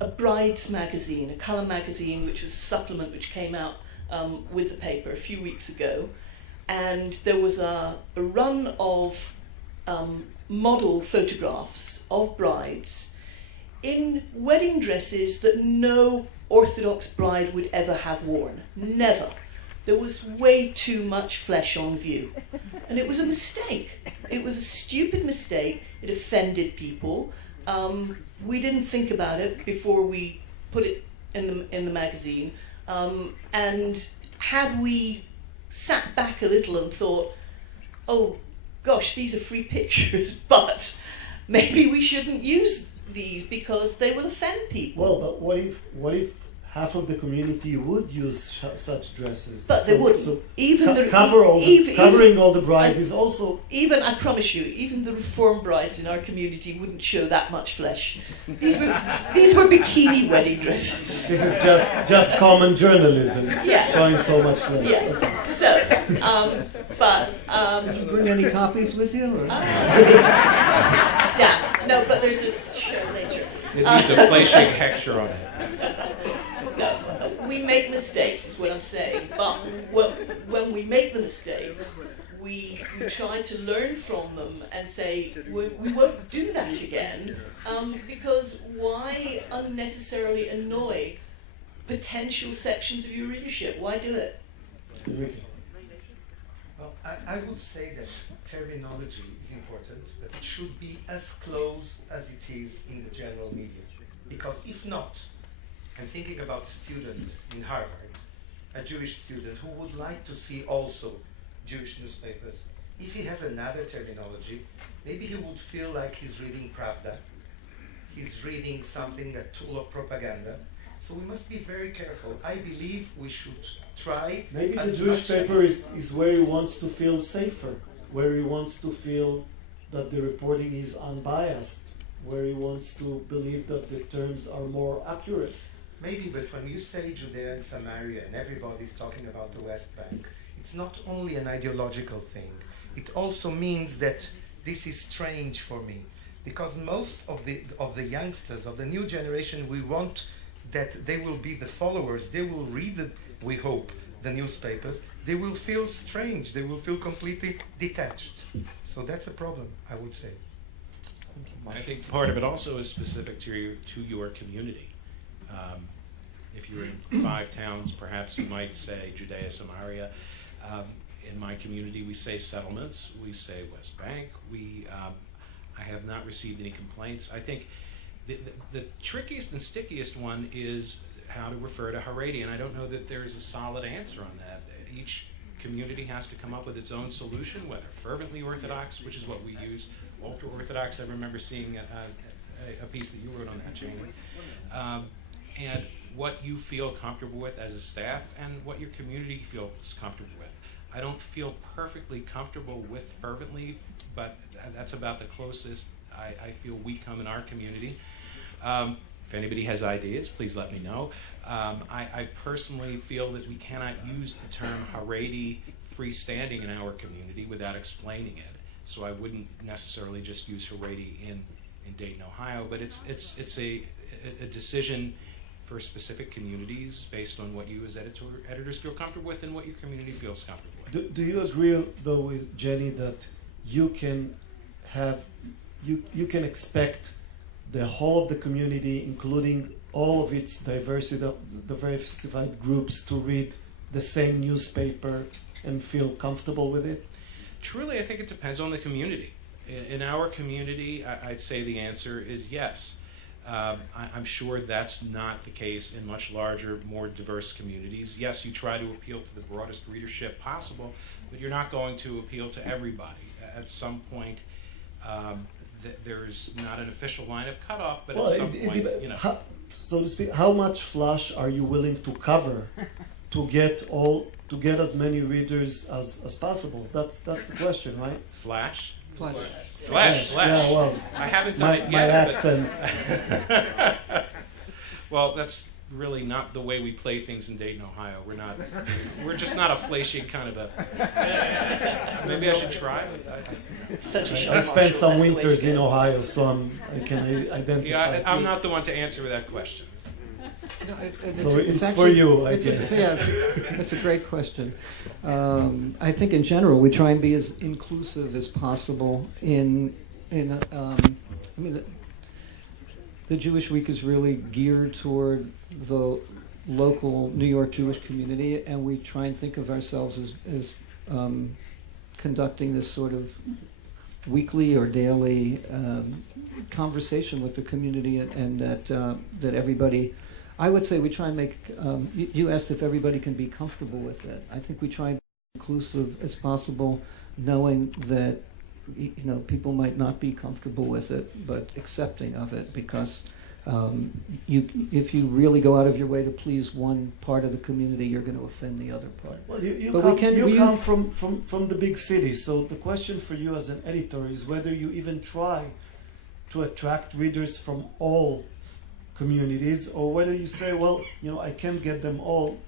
a brides magazine, a colour magazine, which was a supplement which came out with the paper a few weeks ago, and there was a run of model photographs of brides in wedding dresses that no Orthodox bride would ever have worn. Never. There was way too much flesh on view. And it was a mistake. It was a stupid mistake. It offended people. We didn't think about it before we put it in the magazine. And had we sat back a little and thought, oh gosh, these are free pictures, but maybe we shouldn't use these because they will offend people. Well, but what if half of the community would use such dresses? But they wouldn't. So Even covering all the brides is also... Even, I promise you, even the Reform brides in our community wouldn't show that much flesh. These were bikini wedding dresses. This is just common journalism, Yeah. showing so much flesh. Yeah. Okay. So, Did you bring any copies with you? Or? damn. No, but there's a show later. It needs a flashing hector on it. No, we make mistakes, is what I'm saying. But when we make the mistakes, we try to learn from them and say, we won't do that again, because why unnecessarily annoy potential sections of your readership? Why do it? Henrique. Well, I would say that terminology is important, but it should be as close as it is in the general media. Because if not, I'm thinking about a student in Harvard, a Jewish student who would like to see also Jewish newspapers. If he has another terminology, maybe he would feel like he's reading Pravda, he's reading something, a tool of propaganda. So we must be very careful. I believe we should try. Maybe the as Jewish much as paper is where he wants to feel safer, where he wants to feel that the reporting is unbiased, where he wants to believe that the terms are more accurate. Maybe, but when you say Judea and Samaria and everybody's talking about the West Bank, it's not only an ideological thing. It also means that this is strange for me, because most of the youngsters, of the new generation, we want that they will be the followers. They will read it, we hope, the newspapers. They will feel strange. They will feel completely detached. So that's a problem, I would say. I think part of it also is specific to your community. If you're in 5 towns, perhaps you might say Judea, Samaria. In my community, we say settlements. We say West Bank. I have not received any complaints. I think the trickiest and stickiest one is how to refer to Haredi, and I don't know that there's a solid answer on that. Each community has to come up with its own solution, whether fervently Orthodox, which is what we use, ultra-Orthodox. I remember seeing a piece that you wrote on that, Jamie. And what you feel comfortable with as a staff and what your community feels comfortable with. I don't feel perfectly comfortable with fervently, but that's about the closest I feel we come in our community. If anybody has ideas, please let me know. I personally feel that we cannot use the term Haredi freestanding in our community without explaining it. So I wouldn't necessarily just use Haredi in Dayton, Ohio, but it's a decision for specific communities based on what you as editors feel comfortable with and what your community feels comfortable with. Do you agree, though, with Jenny that you can expect the whole of the community, including all of its diversified groups, to read the same newspaper and feel comfortable with it? Truly, I think it depends on the community. In our community, I'd say the answer is yes. I'm sure that's not the case in much larger, more diverse communities. Yes, you try to appeal to the broadest readership possible, but you're not going to appeal to everybody. At some point, there's not an official line of cutoff, but at some point, you know. So to speak, how much flash are you willing to cover to get as many readers as possible? That's the question, right? Flash. Flash. Yeah, well, I haven't done it yet. My accent. Well, that's really not the way we play things in Dayton, Ohio. We're just not a flashy kind of a. Maybe I should try. I spent some winters in Ohio, so I can identify. Yeah, I'm not the one to answer that question. No, So it's actually, for you, I guess. It's a great question. I think in general we try and be as inclusive as possible. The Jewish Week is really geared toward the local New York Jewish community, and we try and think of ourselves as conducting this sort of weekly or daily conversation with the community, and that everybody. I would say we try and make. You asked if everybody can be comfortable with it. I think we try and be inclusive as possible, knowing that people might not be comfortable with it, but accepting of it, because if you really go out of your way to please one part of the community, you're going to offend the other part. Well, you come from the big city, so the question for you as an editor is whether you even try to attract readers from all communities, or whether you say, well, I can't get them all,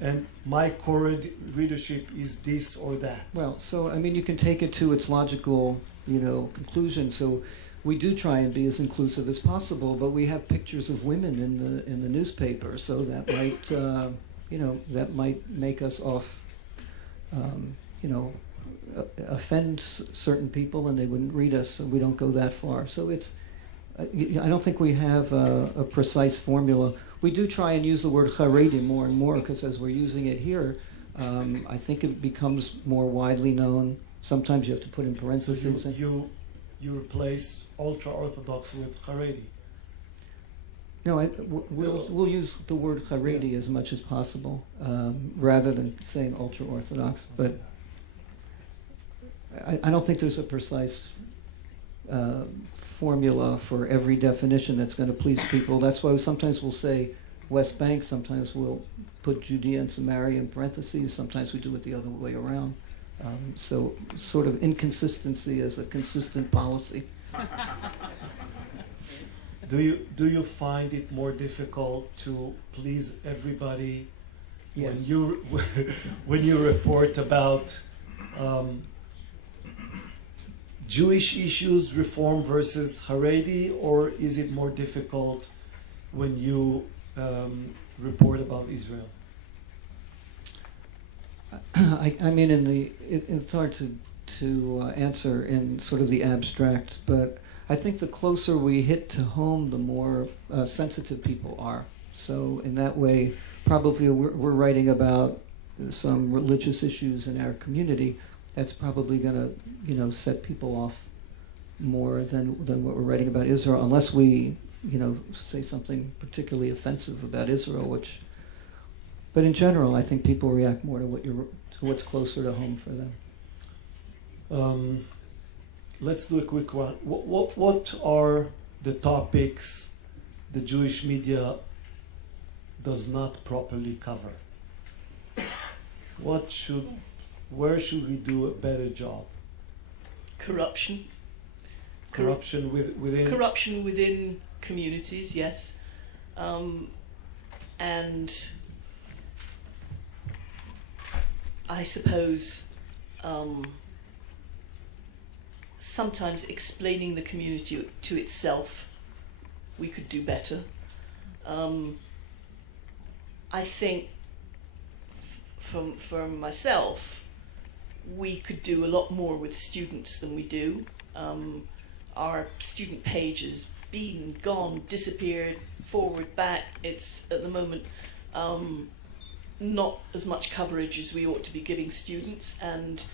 and my core readership is this or that. Well, so you can take it to its logical, conclusion. So we do try and be as inclusive as possible, but we have pictures of women in the newspaper, so that might, that might make us offend certain people, and they wouldn't read us, so we don't go that far. So it's. I don't think we have a precise formula. We do try and use the word Haredi more and more, because as we're using it here, I think it becomes more widely known. Sometimes you have to put in So parentheses. you replace ultra-Orthodox with Haredi. No, we'll use the word Haredi as much as possible, rather than saying ultra-Orthodox. But I don't think there's a precise formula for every definition that's going to please people. That's why sometimes we'll say West Bank, sometimes we'll put Judea and Samaria in parentheses, sometimes we do it the other way around. So sort of inconsistency is a consistent policy. Do you find it more difficult to please everybody Yes. when you report about Jewish issues, reform versus Haredi, or is it more difficult when you report about Israel? I mean, it's hard to answer in sort of the abstract, but I think the closer we hit to home, the more sensitive people are. So in that way, probably we're writing about some religious issues in our community. That's probably going to, set people off more than what we're writing about Israel, unless we, say something particularly offensive about Israel, which. But in general, I think people react more to what's closer to home for them. Let's do a quick one. What are the topics the Jewish media does not properly cover? Where should we do a better job? Corruption. Corruption within. Corruption within communities, yes, and I suppose sometimes explaining the community to itself, we could do better. I think for myself, we could do a lot more with students than we do. Our student page has been, gone, disappeared, forward, back. It's at the moment not as much coverage as we ought to be giving students, and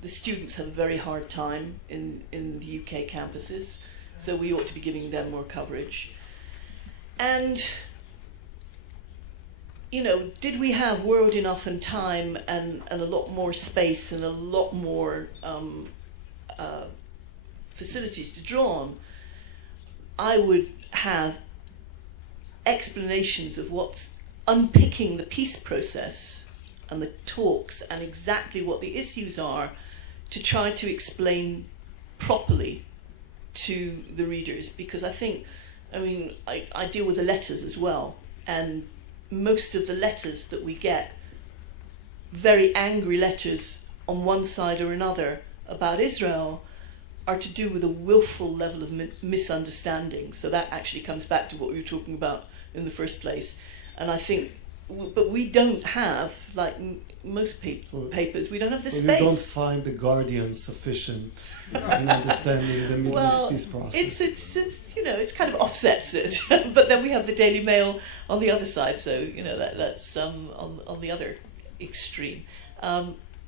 the students have a very hard time in the UK campuses, so we ought to be giving them more coverage. And did we have World Enough and Time and a lot more space and a lot more facilities to draw on, I would have explanations of what's unpicking the peace process and the talks and exactly what the issues are, to try to explain properly to the readers, because I deal with the letters as well, and most of the letters that we get, very angry letters on one side or another about Israel, are to do with a willful level of misunderstanding. So that actually comes back to what we were talking about in the first place. And I think, but we don't have, like most papers, we don't have the space. So you don't find the Guardian sufficient in understanding the Middle East peace process? It's kind of offsets it. But then we have the Daily Mail on the other side, so that's on the other extreme.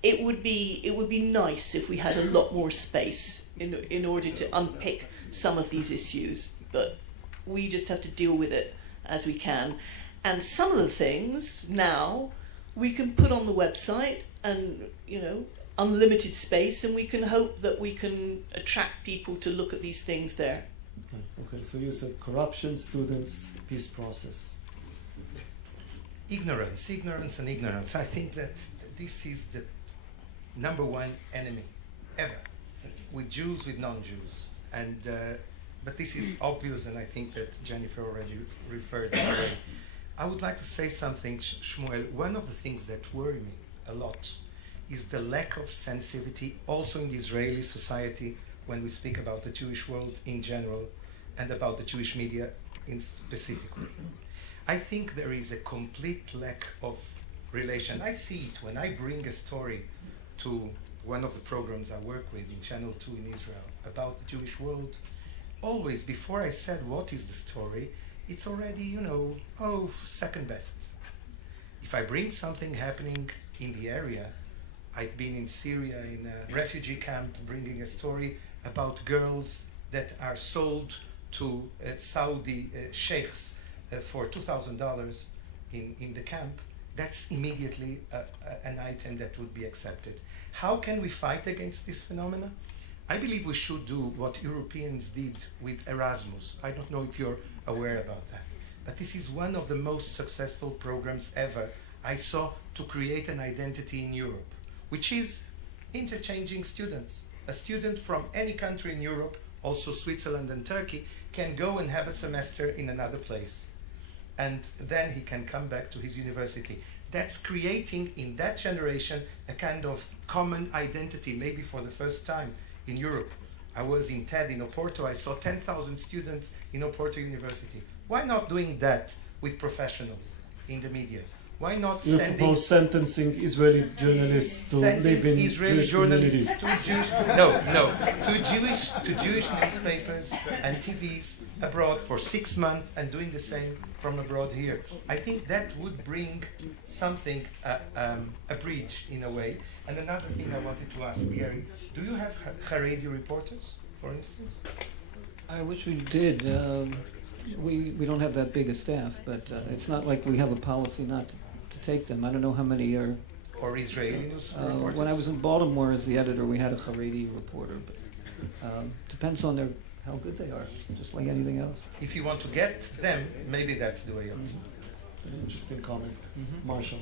It would be nice if we had a lot more space in order to unpick some of these issues, but we just have to deal with it as we can. And some of the things now we can put on the website, and unlimited space, and we can hope that we can attract people to look at these things there. Okay. So you said corruption, students, peace process. Ignorance. I think that this is the number one enemy ever, with Jews, with non-Jews. And but this is obvious, and I think that Jennifer already referred to it. I would like to say something, Shmuel. One of the things that worry me a lot is the lack of sensitivity also in the Israeli society when we speak about the Jewish world in general and about the Jewish media in specifically. I think there is a complete lack of relation. I see it when I bring a story to one of the programs I work with in Channel 2 in Israel about the Jewish world. Always, before I said what is the story, it's already, second best. If I bring something happening in the area. I've been in Syria in a refugee camp bringing a story about girls that are sold to Saudi sheikhs for $2,000 in the camp. That's immediately an item that would be accepted. How can we fight against this phenomena? I believe we should do what Europeans did with Erasmus. I don't know if you're aware about that, but this is one of the most successful programs ever I saw to create an identity in Europe, which is interchanging students. A student from any country in Europe, also Switzerland and Turkey, can go and have a semester in another place. And then he can come back to his university. That's creating in that generation a kind of common identity, maybe for the first time in Europe. I was in TED in Oporto. I saw 10,000 students in Oporto University. Why not doing that with professionals in the media? Why not You propose sentencing Israeli journalists to live in Israeli Jewish journalists communities? to Jewish newspapers and TVs abroad for 6 months and doing the same from abroad here. I think that would bring something, a bridge in a way. And another thing I wanted to ask, Gary, do you have Haredi reporters, for instance? I wish we did. We don't have that big a staff, but it's not like we have a policy not to take them. I don't know how many are. Or Israeli news reporters? When I was in Baltimore as the editor, we had a Haredi reporter, but depends on how good they are, just like anything else. If you want to get them, maybe that's the way out. It's an interesting comment. Marshall.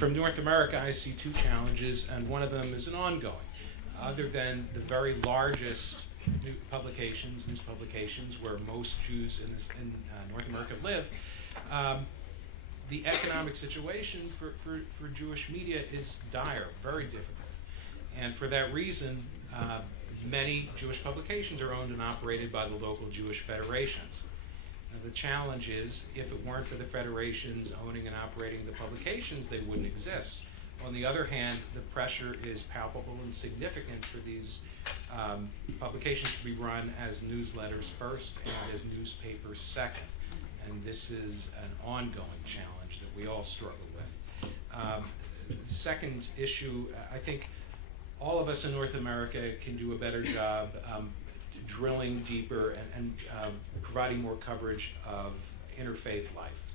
From North America, I see two challenges, and one of them is an ongoing. Other than the very largest news publications where most Jews in North America live, the economic situation for Jewish media is dire, very difficult. And for that reason, many Jewish publications are owned and operated by the local Jewish federations. Now, the challenge is, if it weren't for the federations owning and operating the publications, they wouldn't exist. On the other hand, the pressure is palpable and significant for these publications to be run as newsletters first and as newspapers second. And this is an ongoing challenge that we all struggle with. Second issue, I think all of us in North America can do a better job drilling deeper and providing more coverage of interfaith life.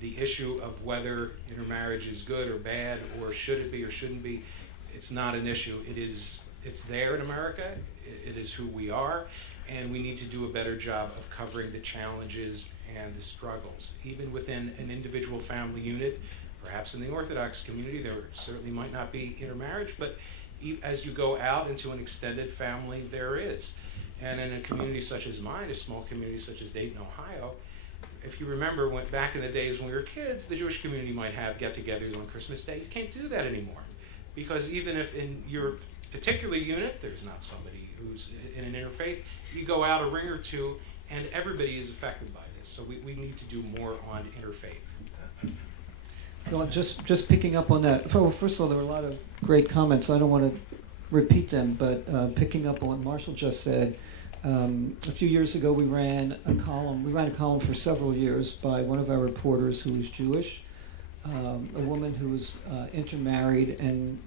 The issue of whether intermarriage is good or bad, or should it be or shouldn't be, it's not an issue. It's there in America. It is who we are, and we need to do a better job of covering the challenges and the struggles. Even within an individual family unit, perhaps in the Orthodox community, there certainly might not be intermarriage, but as you go out into an extended family, there is. And in a community such as mine, a small community such as Dayton, Ohio, if you remember back in the days when we were kids, the Jewish community might have get-togethers on Christmas Day. You can't do that anymore. Because even if in your particular unit, there's not somebody who's in an interfaith, you go out a ring or two, and everybody is affected by this. So we need to do more on interfaith. Well, just picking up on that. First of all, there were a lot of great comments. I don't want to repeat them, but picking up on what Marshall just said, a few years ago we ran a column. We ran a column for several years by one of our reporters who was Jewish, a woman who was intermarried and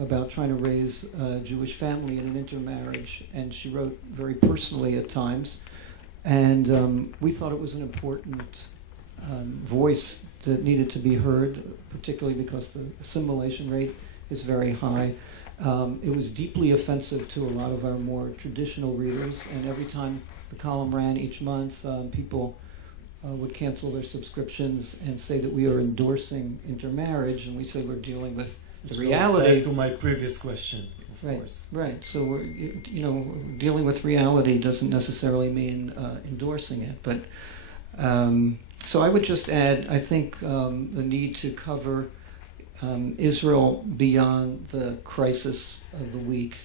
about trying to raise a Jewish family in an intermarriage, and she wrote very personally at times. And we thought it was an important voice that needed to be heard, particularly because the assimilation rate is very high. It was deeply offensive to a lot of our more traditional readers, and every time the column ran each month, people would cancel their subscriptions and say that we are endorsing intermarriage, and we say we're dealing with the reality. Goes back to my previous question, of course. Right. So we're, dealing with reality doesn't necessarily mean endorsing it, but so I would just add, I think the need to cover Israel beyond the crisis of the week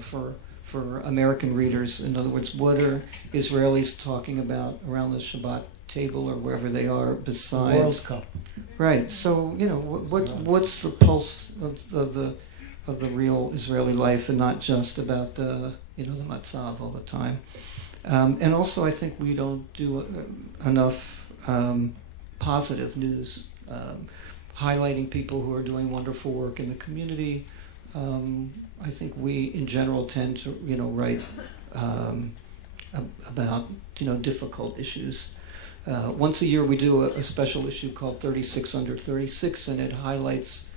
for American readers. In other words, what are Israelis talking about around the Shabbat table or wherever they are besides World Cup? Right. So what's the pulse of the real Israeli life, and not just about the matzav all the time. And also, I think we don't do enough positive news. highlighting people who are doing wonderful work in the community. I think we, in general, tend to, write about, difficult issues. Once a year, we do a special issue called 36 Under 36, and it highlights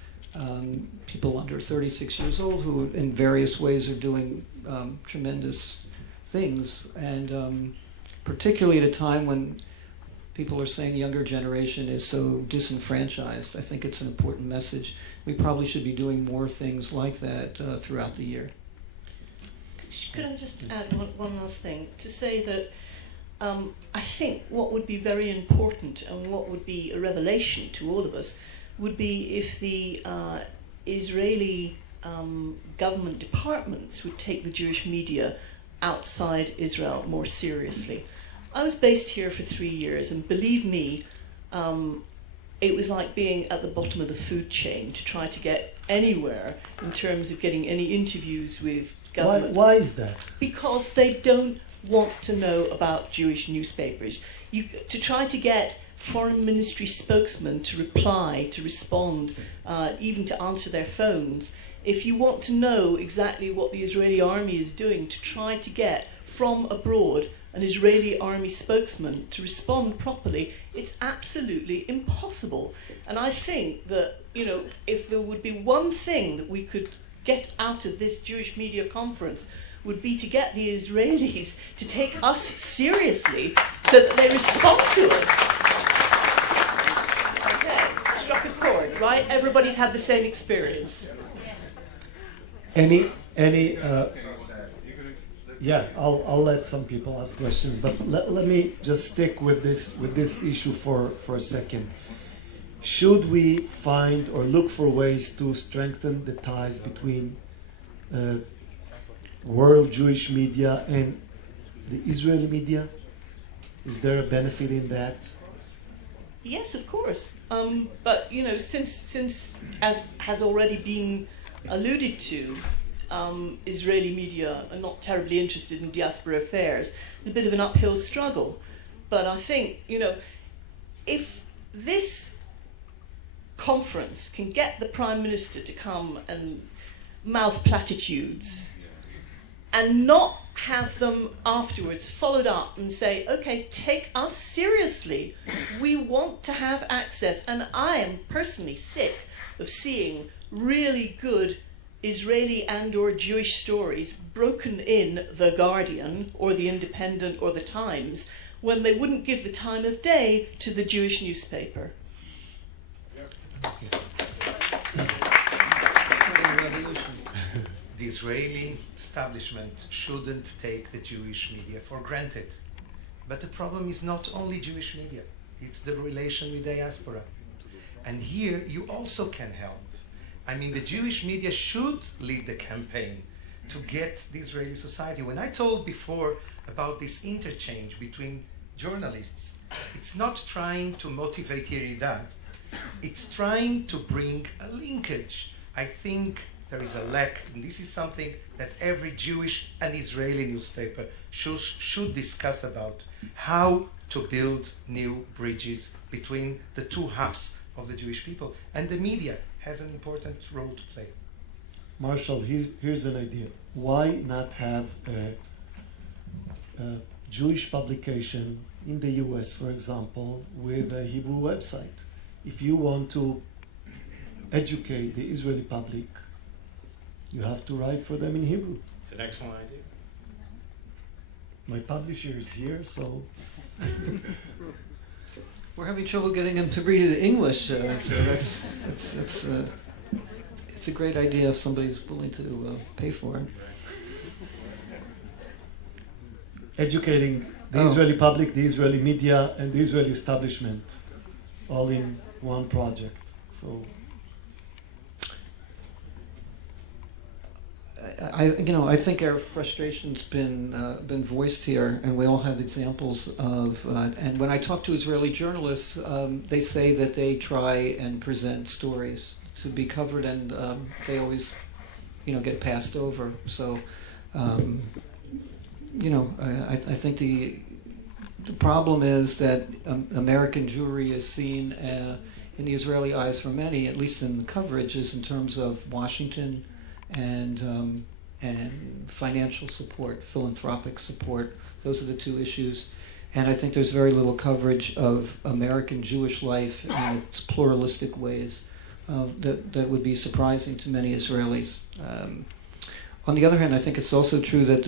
people under 36 years old who, in various ways, are doing tremendous things, and particularly at a time when people are saying the younger generation is so disenfranchised. I think it's an important message. We probably should be doing more things like that throughout the year. Could I just add one last thing? To say that I think what would be very important and what would be a revelation to all of us would be if the Israeli government departments would take the Jewish media outside Israel more seriously. I was based here for 3 years, and believe me, it was like being at the bottom of the food chain to try to get anywhere in terms of getting any interviews with government. Why is that? Because they don't want to know about Jewish newspapers. To try to get foreign ministry spokesmen to reply, to respond, even to answer their phones, if you want to know exactly what the Israeli army is doing to try to get from abroad an Israeli army spokesman to respond properly, it's absolutely impossible. And I think that, if there would be one thing that we could get out of this Jewish media conference, would be to get the Israelis to take us seriously so that they respond to us. Okay, struck a chord, right? Everybody's had the same experience. I'll let some people ask questions, but let me just stick with this issue for a second. Should we find or look for ways to strengthen the ties between world Jewish media and the Israeli media? Is there a benefit in that? Yes, of course. But since as has already been alluded to, Israeli media are not terribly interested in diaspora affairs. It's a bit of an uphill struggle. But I think, if this conference can get the Prime Minister to come and mouth platitudes and not have them afterwards followed up and say, okay, take us seriously. We want to have access. And I am personally sick of seeing really good Israeli and or Jewish stories broken in The Guardian or The Independent or The Times when they wouldn't give the time of day to the Jewish newspaper. The Israeli establishment shouldn't take the Jewish media for granted. But the problem is not only Jewish media, it's the relation with diaspora. And here you also can help. I mean, the Jewish media should lead the campaign to get the Israeli society. When I told before about this interchange between journalists, it's not trying to motivate Yerida, it's trying to bring a linkage. I think there is a lack, and this is something that every Jewish and Israeli newspaper should discuss about, how to build new bridges between the two halves of the Jewish people. And the media has an important role to play. Marshall, here's an idea. Why not have a Jewish publication in the US, for example, with a Hebrew website? If you want to educate the Israeli public, you have to write for them in Hebrew. It's an excellent idea. My publisher is here, so... We're having trouble getting them to read it in English, so that's it's a great idea if somebody's willing to pay for it. Educating the Israeli public, the Israeli media, and the Israeli establishment, all in one project. So, I think our frustration's been voiced here, and we all have examples of. And when I talk to Israeli journalists, they say that they try and present stories to be covered, and they always, get passed over. So, I think the problem is that American Jewry is seen in the Israeli eyes for many, at least in the coverage, is in terms of Washington and financial support, philanthropic support. Those are the two issues. And I think there's very little coverage of American Jewish life in its pluralistic ways that would be surprising to many Israelis. On the other hand, I think it's also true that,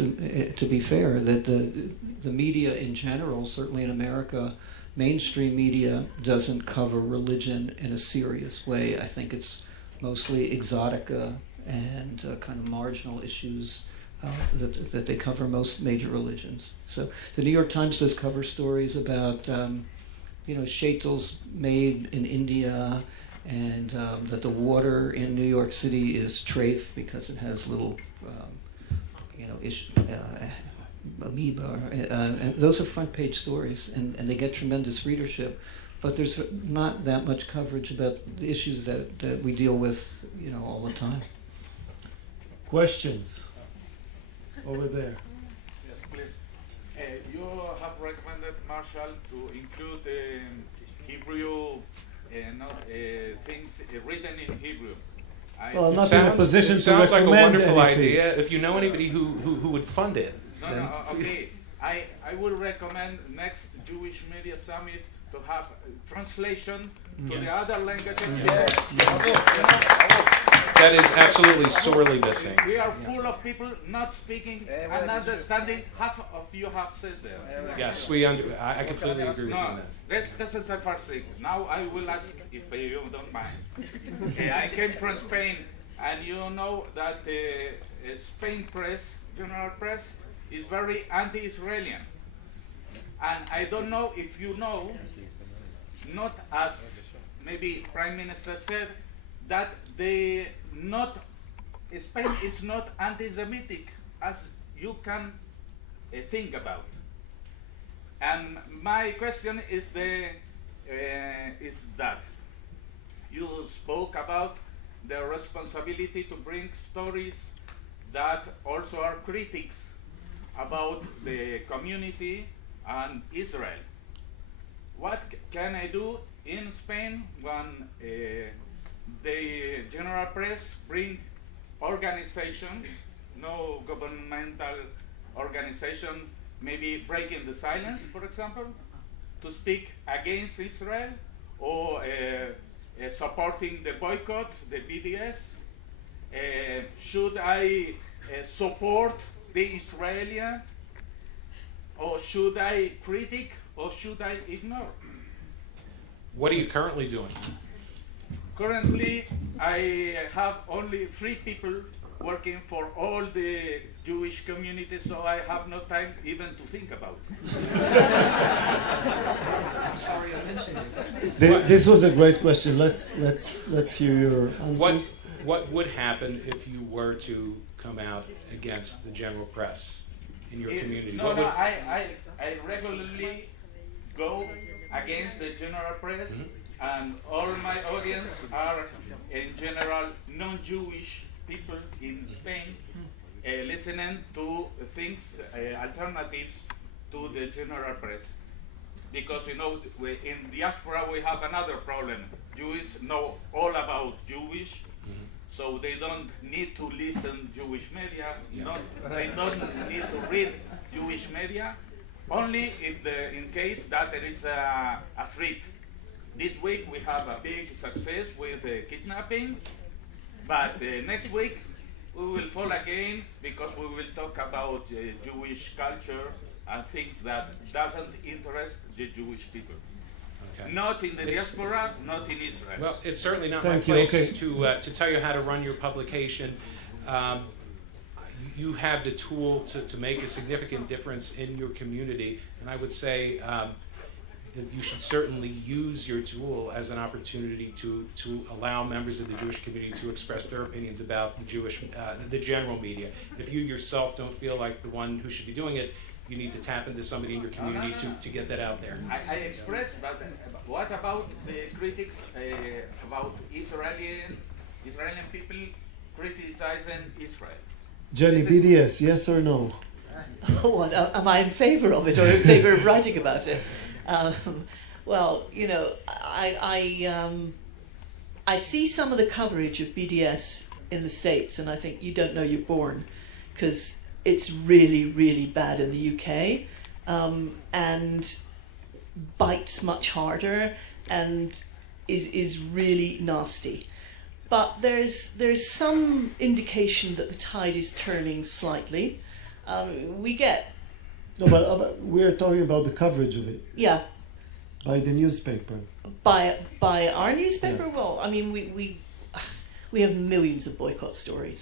to be fair, that the media in general, certainly in America, mainstream media doesn't cover religion in a serious way. I think it's mostly exotica and kind of marginal issues that they cover most major religions. So the New York Times does cover stories about, shaitls made in India, and that the water in New York City is treif because it has little, amoeba. And those are front page stories, and they get tremendous readership. But there's not that much coverage about the issues that we deal with, all the time. Questions? Over there. Yes, please. You have recommended, Marshall, to include Hebrew things written in Hebrew. Well, I'm not in a position to recommend sounds like a wonderful anything. idea. If you know anybody who would fund it. No, okay. I would recommend next Jewish Media Summit to have translation to the other languages. That is absolutely sorely missing. We are full of people not speaking and understanding half of you have said there. Yes, I completely agree with you on that. This is the first thing. Now I will ask if you don't mind. I came from Spain, and you know that the Spain press, general press, is very anti-Israeli. And I don't know if you know, not as maybe Prime Minister said, that Spain is not anti-Semitic as you can think about. And my question is that you spoke about the responsibility to bring stories that also are critics about the community and Israel. What can I do in Spain when the general press bring organizations, no governmental organization, maybe breaking the silence, for example, to speak against Israel, or supporting the boycott, the BDS? Should I support the Israeli, or should I critique, or should I ignore? What are you currently doing? Currently, I have only 3 people working for all the Jewish community, so I have no time even to think about it. I'm sorry I mentioned it. This was a great question. Let's hear your answers. What would happen if you were to come out against the general press in your community? I regularly go against the general press, and all my audience are in general non-Jewish people in Spain, listening to things, alternatives to the general press. Because in diaspora we have another problem. Jews know all about Jewish, so they don't need to listen Jewish media. They don't need to read Jewish media. Only if in case that there is a threat. This week we have a big success with kidnapping, but next week we will fall again because we will talk about Jewish culture and things that doesn't interest the Jewish people. Okay. Not in the diaspora, not in Israel. Well, it's certainly not my place to tell you how to run your publication. You have the tool to make a significant difference in your community, and I would say that you should certainly use your tool as an opportunity to allow members of the Jewish community to express their opinions about the general media. If you yourself don't feel like the one who should be doing it, you need to tap into somebody in your community to get that out there. I express, but what about the critics about Israeli people criticizing Israel? Jenny, BDS, yes or no? What, am I in favor of it or in favor of writing about it? Well, I see some of the coverage of BDS in the States, and I think you don't know you're born, because it's really, really bad in the UK, and bites much harder and is really nasty. But there's some indication that the tide is turning slightly. We get... No, but we're talking about the coverage of it. Yeah. By the newspaper. By our newspaper? Yeah. Well, I mean, we have millions of boycott stories.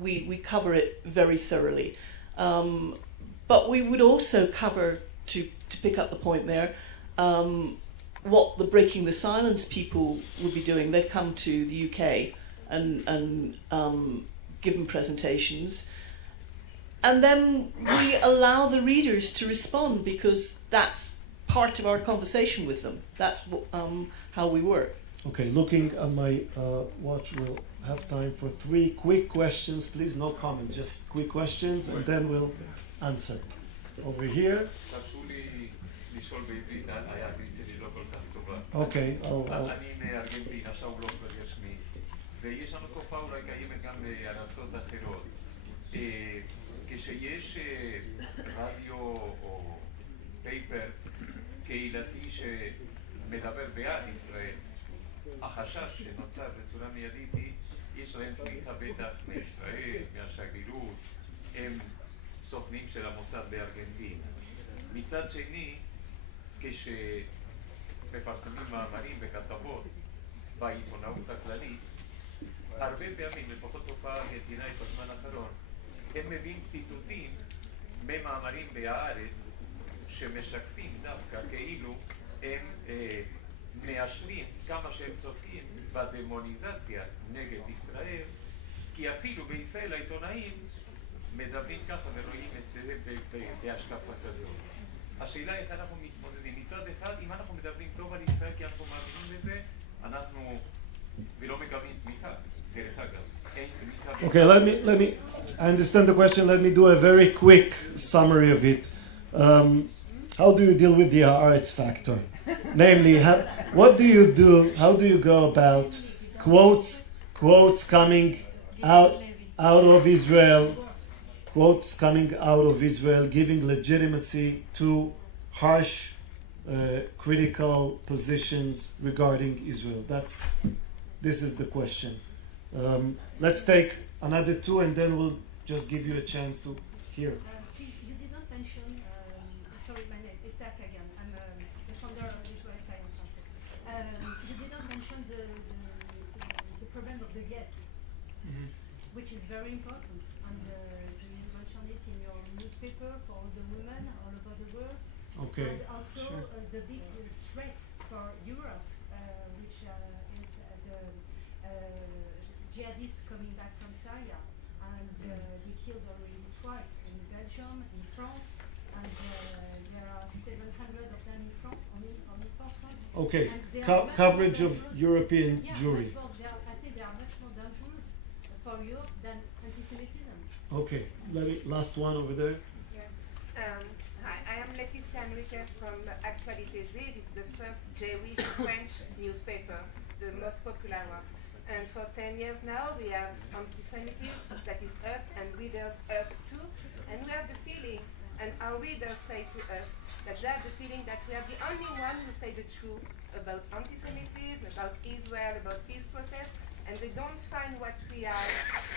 We cover it very thoroughly. But we would also cover, to pick up the point there, what the Breaking the Silence people will be doing. They've come to the UK and given presentations. And then we allow the readers to respond, because that's part of our conversation with them. That's how we work. Okay, looking at my watch, we'll have time for 3 quick questions. Please, no comment, just quick questions, and then we'll answer. Over here. Okay, I'll אני מארגנטינה, שאול לופלר שמי, ויש לנו תופעה אולי קיימת גם בארצות אחרות. כשיש רדיו או פייפר קהילתי שמדבר בעד ישראל, החשש שנוצר בצורה מיידית היא, יש להם תמיכה בטח מישראל, מהשגרירות, הם סוכנים של המוסד בארגנטינה. מצד שני, כשמפרסמים מאמרים וכתבות בעיתונאות הכללית, הרבה פעמים, לפחות תופעה ארגנטינאית בזמן האחרון, הם מביאים ציטוטים ממאמרים בהארץ שמשקפים דווקא כאילו הם מאשרים כמה שהם צודקים בדמוניזציה נגד ישראל, כי אפילו בישראל העיתונאים מדברים ככה ורואים את זה בהשקפה כזאת. השאלה איך אנחנו מתמודדים. מצד אחד, אם אנחנו מדברים טוב על ישראל כי אנחנו מאמינים בזה, אנחנו ולא מקבלים תמיכה. דרך אגב, אין תמיכה. Okay, let me. I understand the question. Let me do a very quick summary of it. How do you deal with the Haaretz factor? Namely, what do you do? How do you go about quotes coming out of Israel? Quotes coming out of Israel, giving legitimacy to harsh, critical positions regarding Israel. This is the question. Let's take another 2, and then we'll just give you a chance to hear. Please, you did not mention. Sorry, my name is Dak again. I'm the founder of Israel Science Center. You did not mention the problem of the get, which is very important. And you mentioned it in your newspaper for the women all over the world. Okay. And also the big threat for Europe, which is the jihadists coming back from Syria, and we killed already twice in Belgium, in France, and there are 700 of them in France, only for France. Okay, coverage of European Jewry. I think they are much more dangerous for Europe than anti-Semitism. Okay, last one over there. Hi, I am Henrique from Actualité Juive. It's the first Jewish French newspaper, the most popular one. And for 10 years now, we have anti-Semitism that is up, and readers up too. And we have the feeling, and our readers say to us, that they have the feeling that we are the only one who say the truth about anti-Semitism, about Israel, about peace process, and they don't find what we are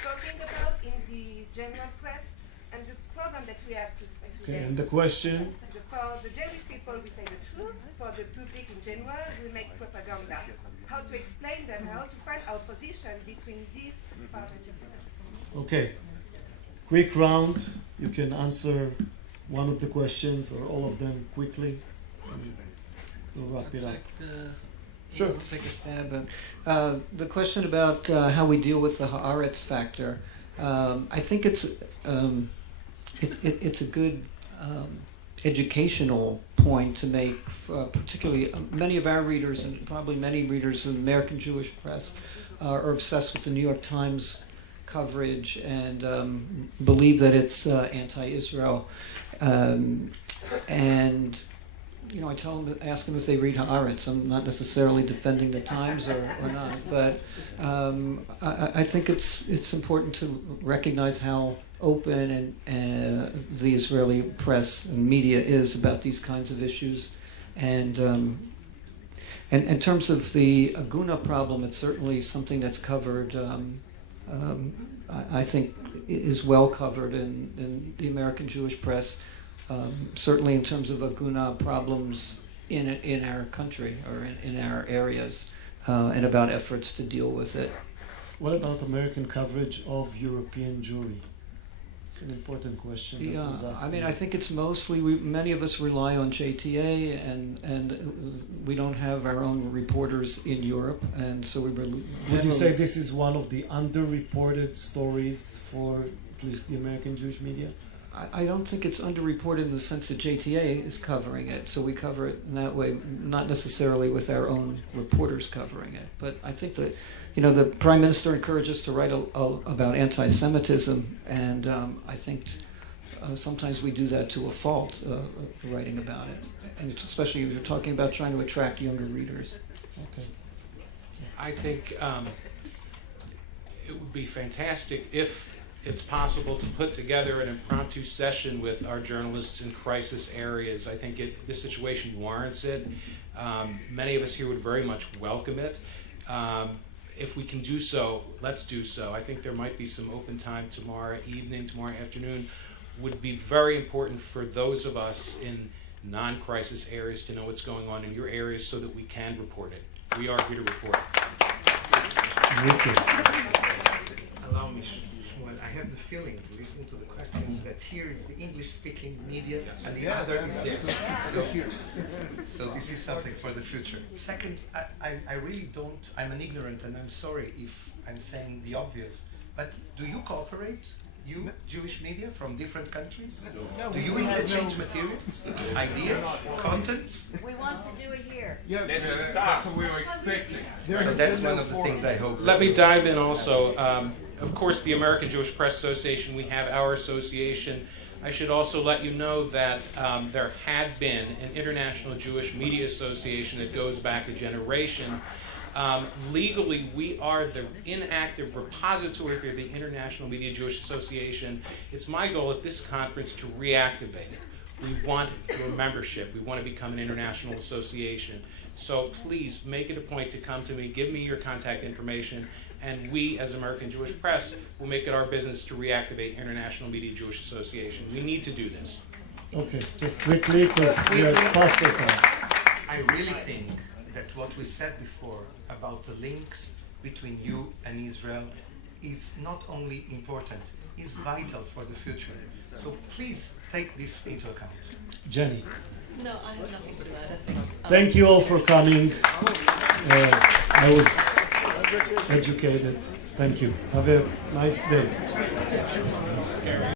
talking about in the general press. And the problem that we have to Okay, and the question? For the Jewish people, we say the truth. For the public in general, we make propaganda. How to explain them, how to find our position between this part and this part. Okay, quick round. You can answer one of the questions or all of them quickly. We'll wrap it up. Sure. I'll take a stab at the question about how we deal with the Haaretz factor. I think it's a good educational point to make, particularly many of our readers and probably many readers in the American Jewish press are obsessed with the New York Times coverage and believe that it's anti-Israel. And I tell them, ask them if they read Haaretz. I'm not necessarily defending the Times or not, but I think it's important to recognize how open and the Israeli press and media is about these kinds of issues. And in terms of the Aguna problem, it's certainly something that's covered, I think is well covered in the American Jewish press, certainly in terms of Aguna problems in our country or in our areas, and about efforts to deal with it. What about American coverage of European Jewry? It's an important question. Yeah, I mean, I think it's mostly, many of us rely on JTA, and we don't have our own reporters in Europe, and so we Would you say this is one of the underreported stories for at least the American Jewish media? I don't think it's underreported in the sense that JTA is covering it, so we cover it in that way, not necessarily with our own reporters covering it. But I think that, the Prime Minister encouraged us to write about anti-Semitism, and I think sometimes we do that to a fault, writing about it, and especially if you're talking about trying to attract younger readers. Okay. I think it would be fantastic if it's possible to put together an impromptu session with our journalists in crisis areas. I think this situation warrants it. Many of us here would very much welcome it. If we can do so, let's do so. I think there might be some open time tomorrow evening, tomorrow afternoon. Would be very important for those of us in non-crisis areas to know what's going on in your areas so that we can report it. We are here to report. Allow me, Shmuel, I have the feeling, listening to the questions, that here is the English-speaking media and the other is there. So this is something for the future. Second, I really don't, I'm an ignorant, and I'm sorry if I'm saying the obvious, but do you cooperate, you Jewish media from different countries? Do you interchange materials, ideas, contents? We want to do it here. Yeah, that's what we were expecting. So that's one of the things I hope. Let me dive in also. Of course, the American Jewish Press Association, we have our association. I should also let you know that there had been an International Jewish Media Association that goes back a generation. Legally, we are the inactive repository for the International Media Jewish Association. It's my goal at this conference to reactivate it. We want your membership. We want to become an international association. So please make it a point to come to me, give me your contact information, and we, as American Jewish Press, will make it our business to reactivate International Media Jewish Association. We need to do this. Okay, just quickly, because we're past the time. I really think that what we said before about the links between you and Israel is not only important, is vital for the future. So please take this into account. Jenny. No, I have nothing to add, I think. Thank you all for coming. I was educated. Thank you. Have a nice day.